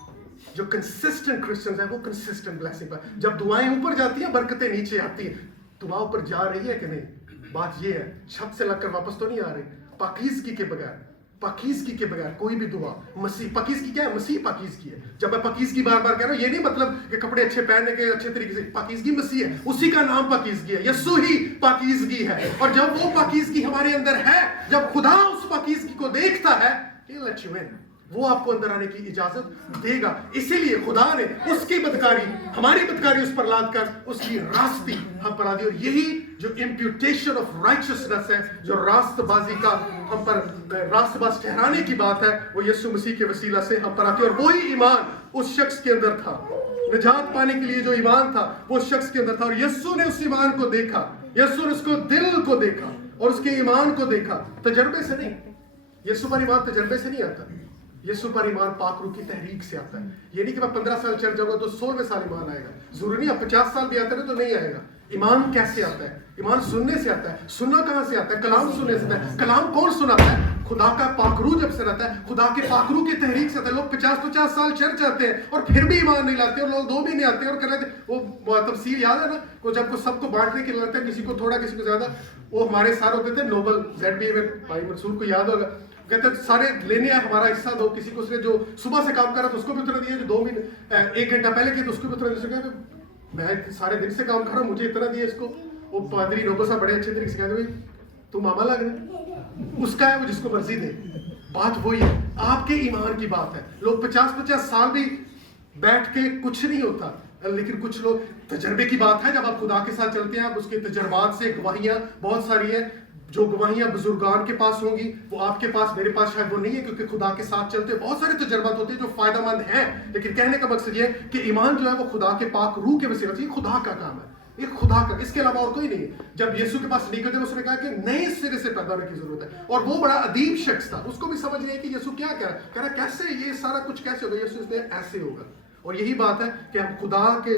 जो कंसिस्टेंट क्रिश्चियन है वो कंसिस्टेंट ब्लेसिंग पाते। जब दुआएं ऊपर जाती हैं बरकतें नीचे आती हैं। दुआ ऊपर जा रही है कि नहीं? बात ये है, छत से लगकर वापस तो नहीं आ रही। पाकीज़गी के बगैर, पाकीज़गी के बगैर कोई भी दुआ, मसीह पाकीज़गी क्या है? मसीह पाकीज़गी है। जब मैं पाकीज़गी बार बार कह रहा हूं, ये नहीं मतलब कि कपड़े अच्छे पहनने के अच्छे तरीके से, पाकीज़गी मसीह है, उसी का नाम पाकीज़गी है, यीशु ही पाकीज़गी है। और जब वो पाकीज़गी हमारे अंदर है, जब खुदा उस पाकीज़गी को देखता है, he'll let you in, वो आपको अंदर आने की इजाजत देगा। इसीलिए खुदा ने उसकी बदकारी, हमारी बदकारी उस पर लाद कर उसकी रास्ती हम पर ला दी। और यही जो इम्प्यूटेशन ऑफ राइचियसनेस है, जो रास्तबाजी का हम पर रास्तबाज ठहराने की बात है, वो यीशु मसीह के वसीला से हम पर आती है। और वही ईमान उस शख्स के अंदर था, निजात पाने के लिए जो ईमान था वो उस शख्स के अंदर था। और यीशु ने उस ईमान को देखा, यीशु ने उसको दिल को देखा और उसके ईमान को देखा, तजर्बे से नहीं। यीशु पर ईमान तजर्बे से नहीं आता, यीशु पर ईमान पाक रूह की तहरीक से आता है। ये नहीं कि मैं 15 साल चल जाऊंगा तो 16वें साल ईमान आएगा, जरूरी नहीं। आप 50 साल भी आते रहे तो नहीं आएगा। ईमान कैसे आता है? ईमान सुनने से आता है। सुनना कहां से आता है? कलाम सुनने से आता है। कलाम कौन सुनाता है? खुदा का पाकरू जब से रहता है, खुदा के पाकरू की तहरीक से आता है। लोग 50-50 साल चर्च आते हैं और फिर भी ईमान नहीं लाते, और लोग 2 महीने आते हैं और कर रहे थे। वो तफसीर याद है ना, वो जब सबको बांटने के लिए लाते हैं, किसी को थोड़ा किसी को ज्यादा। वो हमारे सारे होते थे नोबल ZB में, भाई मंसूर को याद होगा, कहते सारे लेने आए, हमारा हिस्सा दो। किसी को उसने जो सुबह से काम करा तो उसको भी उतना दिया, जो 2 महीने 1 घंटा पहले किया तो उसको भी उतना दिया। मैं सारे दिन से काम कर रहा हूँ, मुझे इतना दिया इसको। वो पादरी नोबल साहब बड़े अच्छे तरीके से कहते भाई तू मामा लग रहा, उसका है वो जिसको मर्जी दे। बात वही है, आपके ईमान की बात है। लोग 50-50 साल भी बैठ के कुछ नहीं होता, लेकिन कुछ लोग तजर्बे की बात है। जब आप खुदा के साथ चलते हैं, आप उसके तजर्बात से, गवाहियां बहुत सारी है। जो गवाहियां बुजुर्गान के पास होंगी वो आपके पास, मेरे पास शायद वो नहीं है, क्योंकि खुदा के साथ चलते बहुत सारे तजर्बात होते हैं जो फायदेमंद हैं। लेकिन कहने का मकसद ये है कि ईमान जो है वो खुदा के पाक रूह के वसीले से, खुदा का काम है, ये खुदा का, इसके अलावा और कोई नहीं है। जब यीशु के पास निकलते उसने कहा कि नए सिरे से पैदा होने की जरूरत है। और वो बड़ा अदीब शख्स था, उसको भी समझ नहीं है कि यीशु क्या कह रहा है, कैसे ये सारा कुछ कैसे होगा। यीशु इसने ऐसे होगा। और यही बात है कि हम खुदा के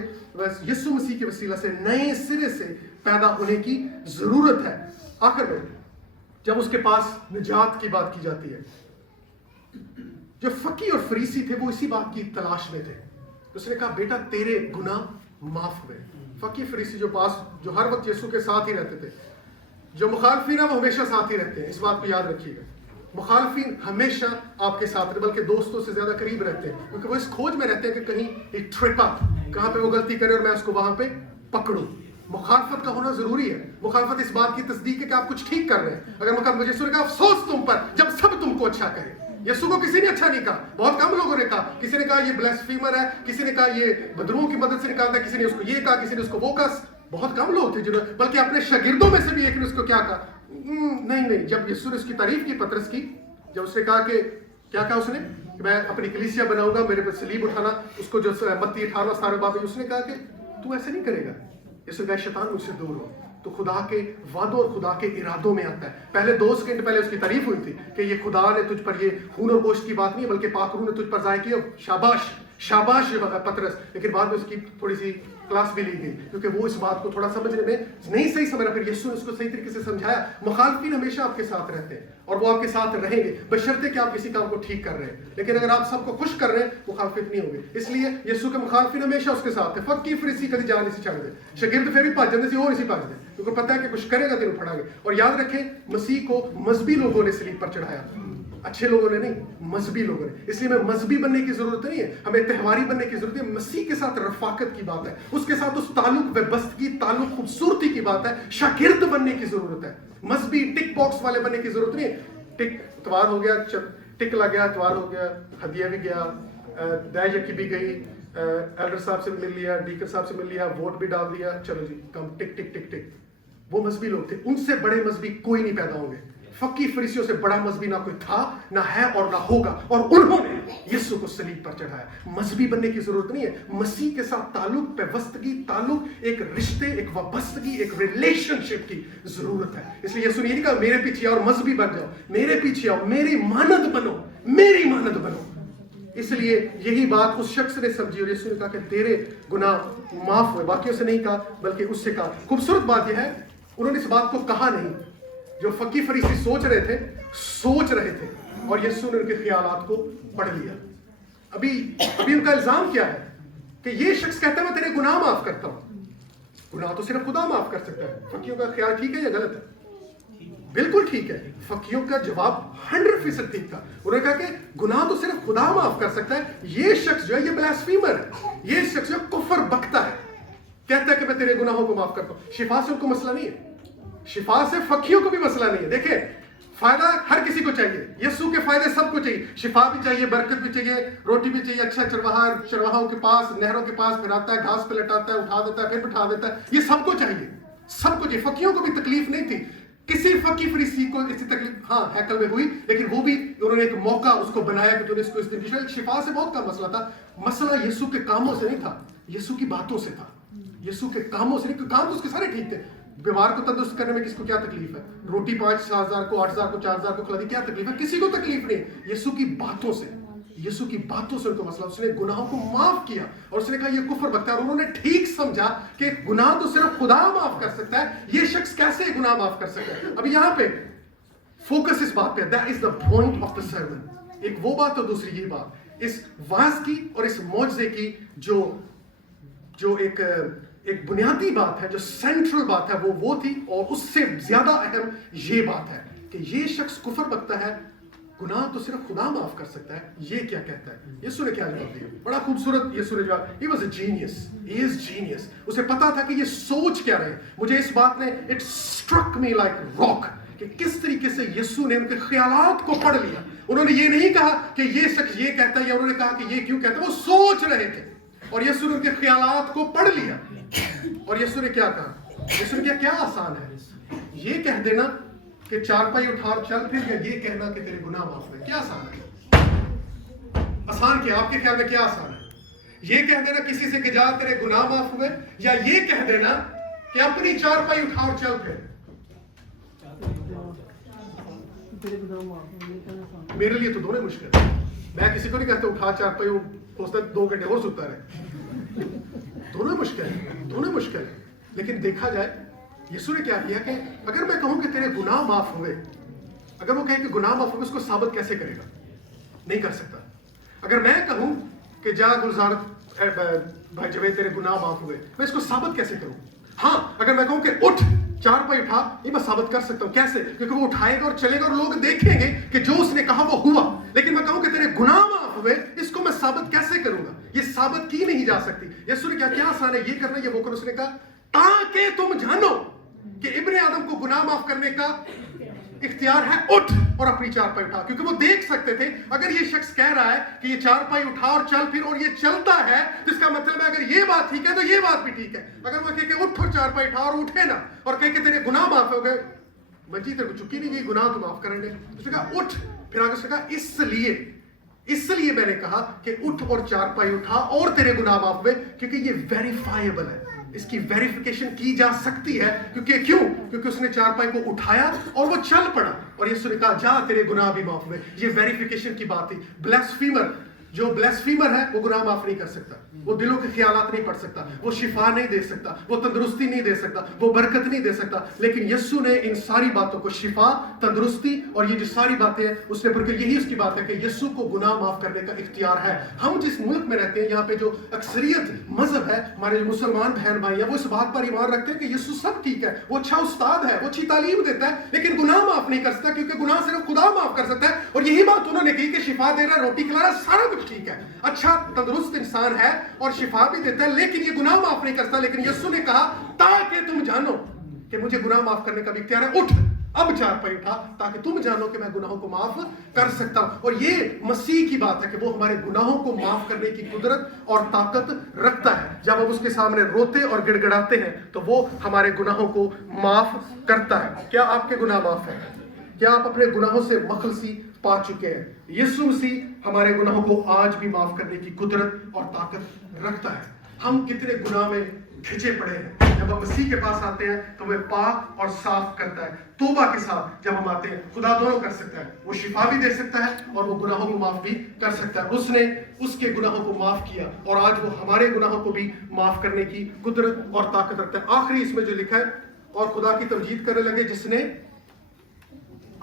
यीशु मसीह के वसीला से नए सिरे से पैदा होने की जरूरत है। आखिर में जब उसके पास निजात की बात की जाती है, जो फकी और फरीसी थे वो इसी बात की तलाश में थे। उसने कहा बेटा तेरे गुनाह माफ हुए। फकी फरीसी जो हर वक्त यीशु के साथ ही रहते थे, जो मुखालफिन है वो हमेशा साथ ही रहते हैं, इस बात को याद रखिएगा। मुखालफिन हमेशा आपके साथ रहते, बल्कि दोस्तों से ज्यादा करीब रहते हैं, क्योंकि वो इस खोज में रहते हैं कि कहीं एक ट्रिप अप, कहां पे वो गलती करे और मैं उसको वहां पे पकड़ूं। मुखालफत का होना जरूरी है। मुखालफत इस बात की तस्दीक है कि आप कुछ ठीक कर रहे हैं। अगर मुखालफत, यीशु ने कहा अफसोस तुम पर जब सब तुमको अच्छा कहे। यीशु को किसी ने अच्छा नहीं कहा, बहुत कम लोगों ने कहा। किसी ने कहा ये ब्लास्फेमर है, किसी ने कहा ये बदरुओं की मदद से निकालता है, किसी ने उसको ये कहा, किसी ने उसको वो कहा। बहुत कम लोग थे जिन्होंने, बल्कि अपने शागिर्दों में से भी एक ने उसको क्या कहा, नहीं। जब यीशु ने उसकी तारीफ की, पतरस की, जब उसने कहा कि क्या कहा उसने, कि मैं अपनी कलीसिया बनाऊंगा, मेरे पर सलीब उठाना, उसको जो मत्ती 18 बाब, उसने कहा कि तू ऐसे नहीं करेगा। यीशु कहा शैतान मुझसे दूर हो। तो खुदा के वादों और खुदा के इरादों में आता है। पहले 2 सेकंड पहले उसकी तारीफ हुई थी कि ये खुदा ने तुझ पर, ये खून और गोश्त की बात नहीं है, बल्कि पाक रूह ने तुझ पर जाहिर किया। शाबाश पतरस। लेकिन बाद में उसकी थोड़ी सी क्लास भी ली गई, क्योंकि वो इस बात को थोड़ा समझने में नहीं सही समझ रहा। फिर यीशु ने उसको सही तरीके से समझाया। मुखालफिन हमेशा आपके साथ रहते हैं और वो आपके साथ रहेंगे, बशर्ते कि आप किसी काम को ठीक कर रहे हैं। लेकिन अगर आप सबको खुश कर रहे हैं, मुखालफित नहीं होंगे। इसलिए यीशु के मुखालफिन हमेशा उसके साथ है। फकी फरीसी कभी जान नहीं छड़ दे, शागिर्द फिर भी भज जाते और इसी भज दे, क्योंकि पता है कि कुछ करेगा तेरे फड़ांगे। और याद रखें, मसीह को मजहबी लोगों ने सलीब पर चढ़ाया, अच्छे लोगों ने नहीं, मजहबी लोगों ने। इसलिए मैं मजहबी बनने की जरूरत नहीं है, हमें त्योहारी बनने की जरूरत है। मसीह के साथ रफाकत की बात है, उसके साथ उस ताल्लुक व्यवस्थी, ताल्लुक खूबसूरती की बात है। शागिर्द बनने की जरूरत है, मजहबी टिक बॉक्स वाले बनने की जरूरत नहीं है। टिक इतवार हो गया, टिक लग गया, इतवार हो गया, हदिया भी गया, दाई यकी भी गई, एल्डर साहब से मिल लिया, डीकर साहब से मिल लिया, वोट भी डाल दिया, चलो जी कम, टिक टिक टिक टिक। वो मजहबी लोग थे, उनसे बड़े मजहबी कोई नहीं पैदा होंगे। फकी फरीसियों से बड़ा मजहबी ना कोई था, ना है और ना होगा, और उन्होंने यीशु को सलीब पर चढ़ाया। मजहबी बनने की जरूरत नहीं है, मसीह के साथ ताल्लुक, पेवस्तगी, ताल्लुक, एक रिश्ते, एक वाबस्तगी, एक रिलेशनशिप की जरूरत है। इसलिए यीशु ने नहीं कहा मेरे पीछे आओ और मजहबी बन जाओ, मेरे पीछे आओ, मेरी मानद बनो, मेरी मानद बनो। इसलिए यही बात उस शख्स ने समझी और यीशु ने कहा कि तेरे गुनाह माफ हुए। बाकियों से नहीं कहा, बल्कि उससे कहा। खूबसूरत बात यह है, उन्होंने इस बात को कहा नहीं, जो फकी फरीसी सोच रहे थे, और यीशु ने उनके ख्यालात को पढ़ लिया। अभी उनका इल्जाम क्या है कि ये शख्स कहता है मैं तेरे गुनाह माफ करता हूं। गुनाह तो सिर्फ खुदा माफ कर सकता है। फकियों का ख्याल ठीक है या गलत है? बिल्कुल ठीक है। फकियों का जवाब 100% ठीक था। उन्होंने कहा कि गुनाह तो सिर्फ खुदा माफ कर सकता है। ये शख्स जो है, ये ब्लास्फीमर है, ये शख्स जो कुफर बकता है, कहता है कि मैं तेरे गुनाहों को माफ करता हूं। शिफा से उनको मसला नहीं है, शिफा से फकियों को भी मसला नहीं है। देखिए, फायदा हर किसी को चाहिए, यीशु के फायदे सबको चाहिए, शिफा भी चाहिए, बरकत भी चाहिए, रोटी भी चाहिए, अच्छा चरवाहों के पास, नहरों के पास फिराता है, घास पे लटाता है, उठा देता है, फिर बिठा देता है, ये सबको चाहिए, सबको चाहिए। फकियों को भी तकलीफ नहीं थी, किसी फकी फरीसी को इससे तकलीफ हाँ हैकल में हुई, लेकिन वो भी उन्होंने एक मौका उसको बनाया कि तूने इसको इस दिन। शिफा से बहुत कम मसला था, मसला यीशु के कामों से नहीं था, यीशु की बातों से था, यीशु के कामों से नहीं। काम तो उसके सारे ठीक थे, बीमार को तंदुरुस्त करने में किसको क्या तकलीफ है? रोटी 5,000 को, 8,000 को, 4,000 को खिला दी, क्या तकलीफ है? किसी को तकलीफ नहीं। यीशु की बातों से, यीशु की बातों से उनको मसला। उसने गुनाहों को माफ किया और उसने कहा ये कुफर बकता है, और उन्होंने ठीक समझा कि गुनाह तो सिर्फ खुदा माफ कर सकता है, ये शख्स कैसे गुनाह माफ कर सकता है। अब यहां पे फोकस इस बात पे, that is the point of the sermon. एक वो बात और दूसरी ये बात, इस वाज की और इस मौजज़े की जो एक बुनियादी बात है, जो सेंट्रल बात है, वो थी, और उससे ज्यादा अहम ये बात है कि ये शख्स कुफर बकता है, गुनाह तो सिर्फ खुदा माफ कर सकता है। ये क्या कहता है? यीशु ने क्या जवाब दिया? बड़ा खूबसूरत यीशु ने जवाब, he was a genius, he is genius। उसे पता था कि ये सोच क्या रहे। मुझे इस बात ने it struck me like rock कि किस तरीके से यीशु ने उनके ख्यालात को पढ़ लिया। उन्होंने ये नहीं कहा कि ये शख्स ये कहता है, या उन्होंने कहा कि ये क्यों कहता है, वो सोच रहे थे और यीशु ने उनके ख्यालात को पढ़ लिया। और यीशु ने क्या कहा? यीशु ने क्या आसान है ये कह देना कि चारपाई उठा और चल फिर, या ये कहना कि तेरे गुनाह माफ हुए? क्या आसान है? आसान क्या आपके ख्याल में क्या आसान है? ये कह देना किसी से कि जा तेरे गुनाह माफ हुए, या ये कह देना कि अपनी चारपाई उठा और चल फिर? मेरे लिए तो दोनों मुश्किल है। मैं किसी को नहीं कहता उठा चारपाई, हो सकता है 2 घंटे और सोता रहे। दोनों मुश्किल है, दोनों मुश्किल है। लेकिन देखा जाए यीशु ने क्या किया कि अगर मैं कहूं कि तेरे गुनाह माफ हुए, अगर वो कहे कि गुनाह माफ हुए, उसको साबित कैसे करेगा? नहीं कर सकता। अगर मैं कहूं कि जा गुलजार भाई जवेद तेरे गुनाह माफ हुए, मैं इसको साबित कैसे करूं? हाँ, अगर मैं कहूं कि उठ चारपाई उठा, ये मैं साबित कर सकता हूं। कैसे? क्योंकि वो उठाएगा और चलेगा और लोग देखेंगे कि जो उसने कहा वो हुआ। लेकिन मैं कहूं कि तेरे गुनाह माफ हुए, इसको मैं साबित कैसे करूंगा? ये साबित की नहीं जा सकती। यीशु ने क्या आसान है ये करना, ये वो करना। उसने कहा ताकि तुम जानो कि इब्ने आदम को गुनाह माफ करने का इख्तियार है, उठ और अपनी चारपाई उठा। क्योंकि वो देख सकते थे अगर ये शख्स कह रहा है कि ये चारपाई उठा और चल फिर, और ये चलता है, तो इसका मतलब है अगर ये बात ठीक है तो ये बात भी ठीक है। अगर वो कहे कि उठ और चारपाई उठा और उठे ना, और कहे कि तेरे गुनाह माफ हो गए, मंजी तेरे को चुकी नहीं गई, गुनाह तो माफ करेंगे। उसने कहा उठ, फिर आगे उसने कहा इसलिए मैंने कहा कि उठ और चारपाई उठा और तेरे गुनाह माफ हुए, क्योंकि ये वेरीफाइबल है, इसकी वेरिफिकेशन की जा सकती है। क्योंकि उसने चारपाई को उठाया और वो चल पड़ा, और यीशु ने कहा जा तेरे गुनाह भी माफ हुए। ये वेरिफिकेशन की बात थी। ब्लास्फीमर जो ब्लेस्फीमर है वो गुनाह माफ नहीं कर सकता, वो दिलों के ख्यालात नहीं पढ़ सकता, वो शिफा नहीं दे सकता, वो तंदुरुस्ती नहीं दे सकता, वो बरकत नहीं दे सकता। लेकिन यीशु ने इन सारी बातों को, शिफा, तंदुरुस्ती और ये जो सारी बातें हैं उसने, पर यही उसकी बात है कि यीशु को गुनाह माफ करने का इख्तियार है। हम जिस मुल्क में रहते हैं, यहाँ पे जो अक्सरियत मजहब है, हमारे जो मुसलमान बहन भाई हैं, वो इस बात पर ईमान रखते हैं कि यीशु सब ठीक है, वो अच्छा उस्ताद है, वो अच्छी तालीम देता है, लेकिन गुनाह माफ नहीं कर सकता, क्योंकि गुनाह सिर्फ खुदा माफ कर सकता है। और यही बात उन्होंने की कि शिफा दे रहा है, रोटी खिला रहा है, सारा कुछ ठीक है, अच्छा तंदुरुस्त इंसान है और शिफा भी देता है, लेकिन ये गुनाह माफ नहीं करता। लेकिन यीशु ने कहा ताकि तुम जानो कि मुझे गुनाह माफ करने का भी इख्तियार है, उठ अब चारपाई उठा, ताकि तुम जानो कि मैं गुनाहों को माफ कर सकता हूं। और ये मसीह की बात है कि वो हमारे गुनाहों को माफ करने की कुदरत और ताकत रखता है। जब हम उसके सामने रोते और गिड़गिड़ाते हैं तो वो हमारे गुनाहों को माफ करता है। क्या आपके गुनाह माफ है? क्या आप अपने गुनाहों से मखलसी पा चुके हैं? यीशु मसीह हमारे गुनाहों को आज भी माफ करने की कुदरत और ताकत रखता है। हम कितने गुनाह में खिंचे पड़े हैं, जब हम मसीह के पास आते हैं तो वह पाक और साफ करता है। तौबा के साथ जब हम आते हैं, खुदा दोनों कर सकता है, वो शिफा भी दे सकता है और वो गुनाहों को माफ भी कर सकता है। उसने उसके गुनाहों को माफ किया और आज वो हमारे गुनाहों को भी माफ करने की कुदरत और ताकत रखता है। आखिरी इसमें जो लिखा है, और खुदा की तमजीद करने लगे जिसने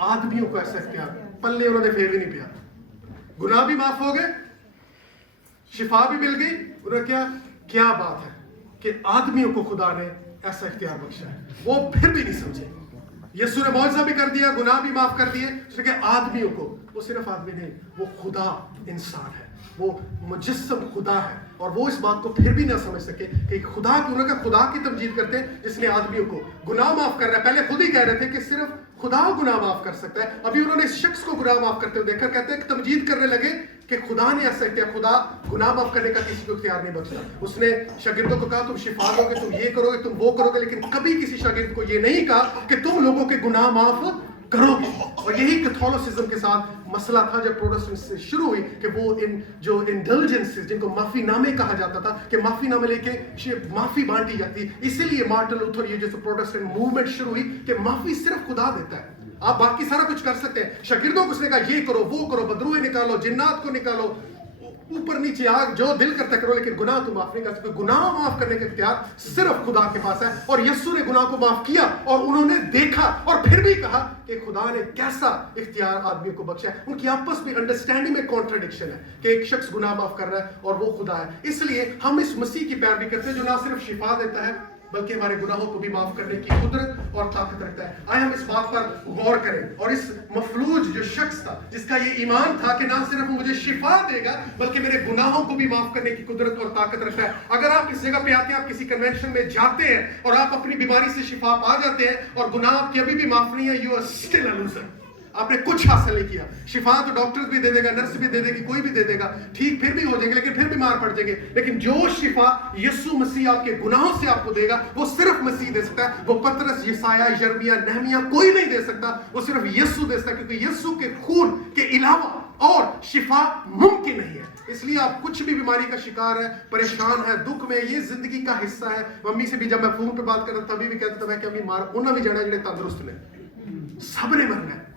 आदमियों को ऐसा इख्तियार, पल्ले उन्होंने फेर भी नहीं पिया, गुनाह भी माफ हो गए, शिफा भी मिल गई। उन्होंने क्या बात है कि आदमियों को खुदा ने ऐसा इख्तियार बख्शा है। वो फिर भी नहीं समझे। यीशु ने मौजज़ा भी कर दिया, गुनाह भी माफ कर दिए। उसने कहा आदमियों को, वो सिर्फ आदमी नहीं, वो खुदा इंसान है, वो मुजस्सम खुदा है। और वो इस बात को फिर भी ना समझ सके कि खुदा की, उन्होंने कहा खुदा की तमजीद करते हैं जिसने आदमियों को गुनाह माफ कर रहा है। पहले खुद ही कह रहे थे कि सिर्फ खुदा गुनाह माफ कर सकता है, अभी उन्होंने इस शख्स को गुनाह माफ करते हुए देखा, कहते हैं कि तमजीद करने लगे कि खुदा ने ऐसा किया। खुदा गुनाह माफ करने का किसी को इख्तियार नहीं बख्शा। उसने शागिर्दों को कहा तुम शिफा दोगे, तुम ये करोगे, तुम वो करोगे, लेकिन कभी किसी शागिर्द को ये नहीं कहा कि तुम लोगों के गुनाह माफ करोगे। और यही कैथोलिसिज्म के साथ मसला था जब प्रोटेस्टेंट से शुरू हुई कि वो इन जो इंडल्जेंसेस, जिनको माफी नामे कहा जाता था, कि माफी नामे लेके माफी बांटी जाती। इसीलिए मार्टिन लूथर, ये जो प्रोटेस्टेंट मूवमेंट शुरू हुई कि माफी सिर्फ खुदा देता है, आप बाकी सारा कुछ कर सकते हैं। शागिर्दों को उसने कहा ये करो, वो करो, बदरूहें निकालो, जिन्नात को निकालो, ऊपर नीचे आग, जो दिल करता करो, लेकिन गुनाह तुम माफ नहीं कर सकते। गुनाह माफ करने का इख्तियार सिर्फ खुदा के पास है। और यीशु ने गुनाह को माफ किया और उन्होंने देखा और फिर भी कहा कि खुदा ने कैसा इख्तियार आदमी को बख्शा है। उनकी आपस में अंडरस्टैंडिंग में कॉन्ट्रडिक्शन है कि एक शख्स गुनाह माफ कर रहा है और वो खुदा है। इसलिए हम इस मसीह की पैरवी करते हैं जो ना सिर्फ शिफा देता है बल्कि हमारे गुनाहों को भी माफ करने की कुदरत और ताकत रखता है। आइए हम इस बात पर गौर करें और इस मफलूज जो शख्स था, जिसका ये ईमान था कि ना सिर्फ मुझे शिफा देगा बल्कि मेरे गुनाहों को भी माफ करने की कुदरत और ताकत रखता है। अगर आप इस जगह पे आते हैं, आप किसी कन्वेंशन में जाते हैं और आप अपनी बीमारी से शिफा पा जाते हैं और गुनाह आपकी अभी भी माफ नहीं है, you are still a loser. आपने कुछ हासिल नहीं किया। शिफा तो डॉक्टर भी दे देगा, नर्स भी दे देगी, कोई भी दे देगा, ठीक फिर भी हो जाएंगे, लेकिन फिर बीमार पड़ जाएंगे। लेकिन जो शिफा यीशु मसीह आपके गुनाहों से आपको देगा वो सिर्फ मसीह दे सकता है। वो पतरस, यसाया, यिर्मयाह, नहमिया कोई नहीं दे सकता, वो सिर्फ यीशु दे सकता है, क्योंकि यीशु के खून के अलावा और शिफा मुमकिन नहीं है। इसलिए आप कुछ भी बीमारी का शिकार है, परेशान है, दुख में, ये जिंदगी का हिस्सा है। मम्मी से भी जब मैं फोन पे बात करता तभी भी कहता था मैं कि अम्मी मार उन्होंने भी जाना, जिन्हें तंदुरुस्त ने सबने मरना है,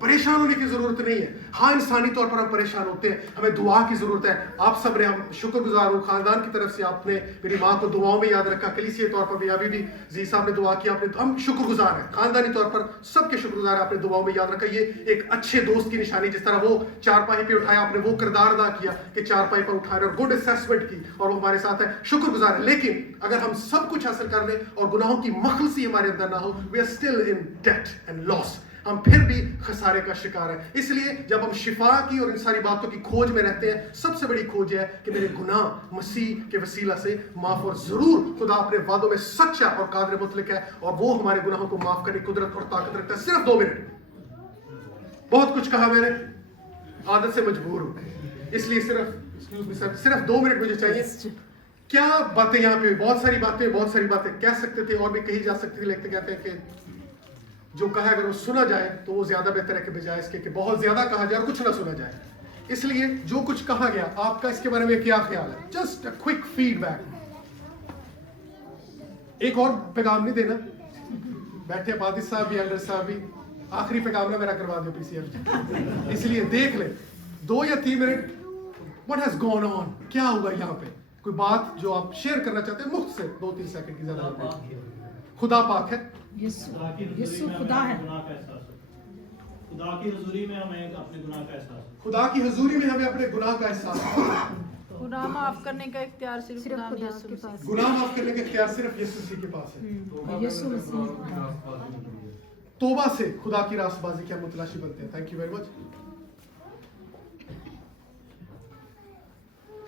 परेशान होने की जरूरत नहीं है। हाँ, इंसानी तौर पर हम परेशान होते हैं, हमें दुआ की जरूरत है। आप सब ने, हम शुक्रगुजार हूँ खानदान की तरफ से, आपने मेरी माँ को दुआओं में याद रखा, कलीसिया तौर पर भी अभी भी जी साहब ने दुआ की, आपने, हम शुक्रगुजार हैं, खानदानी तौर पर सबके शुक्रगुजार है, आपने दुआओं में याद रखा। ये एक अच्छे दोस्त की निशानी, जिस तरह वो चारपाई पे उठाया, आपने वो किरदार अदा किया कि चारपाई पर उठा रहे और गुड असेसमेंट की, और वो हमारे साथ है, शुक्रगुजार है। लेकिन अगर हम सब कुछ हासिल कर लें और गुनाहों की मखलसी हमारे अंदर ना हो, we are still in debt and loss, हम फिर भी खसारे का शिकार है। इसलिए जब हम शिफा की और इन सारी बातों की खोज में रहते हैं, सबसे बड़ी खोज है कि मेरे गुनाह मसीह के वसीला से माफ, और जरूर खुदा अपने वादों में सच्चा और कादिर मुतलक है और वो हमारे गुनाहों को माफ करने की कुदरत और ताकत रखता है। सिर्फ 2 मिनट, बहुत कुछ कहा मैंने, आदत से मजबूर हूं, इसलिए सिर्फ 2 मिनट मुझे चाहिए। क्या बातें यहाँ पे, बहुत सारी बातें कह सकते थे और भी कही जा सकती थी, लेकिन कहते हैं कि जो कहा अगर वो सुना जाए तो वो ज्यादा बेहतर है कि बजाय इसके कि बहुत ज्यादा कहा जाए और कुछ ना सुना जाए। इसलिए जो कुछ कहा गया, आपका इसके बारे में क्या ख्याल है? Just a quick feedback. एक और पैगाम नहीं देना, बैठे बादिश साहब भी, एल्डर साहब भी, आखिरी पैगाम ना मेरा करवा दो पीसीएफ, इसलिए देख ले 2 या 3 minute What has gone on? क्या हुआ यहाँ पे? कोई बात जो आप शेयर करना चाहते हैं मुफ्त से 2-3 सेकंड की ज़्यादा नहीं। खुदा पाक है। यीशु खुदा है। खुदा की हजूरी में हमें अपने गुनाह का एहसास है। खुदा की हजूरी में हमें अपने गुनाह का एहसास है। गुनाह माफ करने का इख्तियार सिर्फ खुदा यीशु के पास है। गुनाह माफ करने का इख्तियार सिर्फ यीशु मसीह के पास है। यीशु मसीह तौबा से खुदा की रास्तबाजी के हम मुतलाशी बनते हैं। Thank you very much.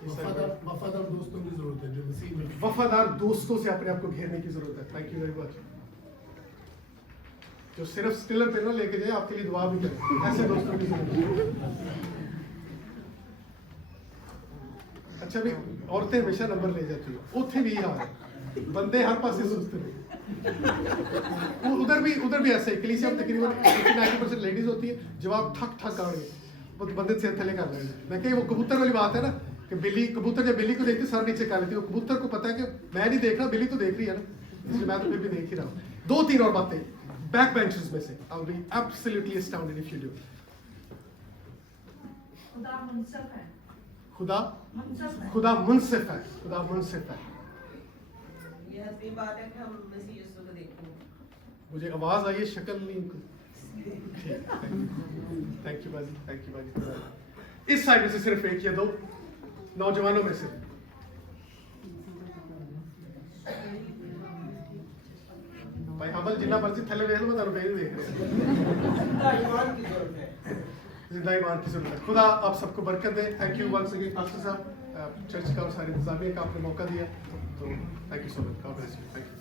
वफादार दोस्तों की जरूरत है जो मसीह में वफादार दोस्तों से अपने आप को घेरने की जरूरत है। Thank you very much. जो सिर्फ स्टिलर पे ना लेके जाए, आपके लिए दुआ भी करें, ऐसे दोस्तों की जरूरत है। अच्छा भी औरतें हमेशा नंबर ले जाती है, उथे भी यार बंदे हर पासे सुस्त हैं। उधर भी ऐसा है। कलीसिया में तकरीबन 90% लेडीज होती है। जब आप ठक ठक आएंगे वो बंदे से थले कर लेंगे। मैं कहीं वो कबूतर वाली बात है ना कि कबूतर जब बिल्ली को देखती है सर नीचे कर लेती है। वो कबूतर को पता है कि मैं नहीं देख रहा, बिल्ली तो देख रही है ना, इसलिए मैं तो फिर भी देख ही रहा हूँ। 2-3 और बातें बैक बेंचर्स में से। I will be absolutely अस्टाउंडेड if you do. खुदा मुनसिफ है। खुदा मुनसिफ है। ये हसीन बात है कि हम मसीह यीशु को देखें। मुझे आवाज आई है, शक्ल नहीं। थैंक यू बाजी। इस साइड में से सिर्फ एक या 2 नौजवानों में से। भाई हमल जिन्ना मर्जी थले देख लो, मैं तारू बेल देख रहा ईमान की जरूरत है। जिंदा ईमान की जरूरत है। खुदा आप सबको बरकत दे। Thank you once again pastor साहब, चर्च का और सारे इंतजामिया का आपने मौका दिया, तो thank you so much. God bless you. Thank you.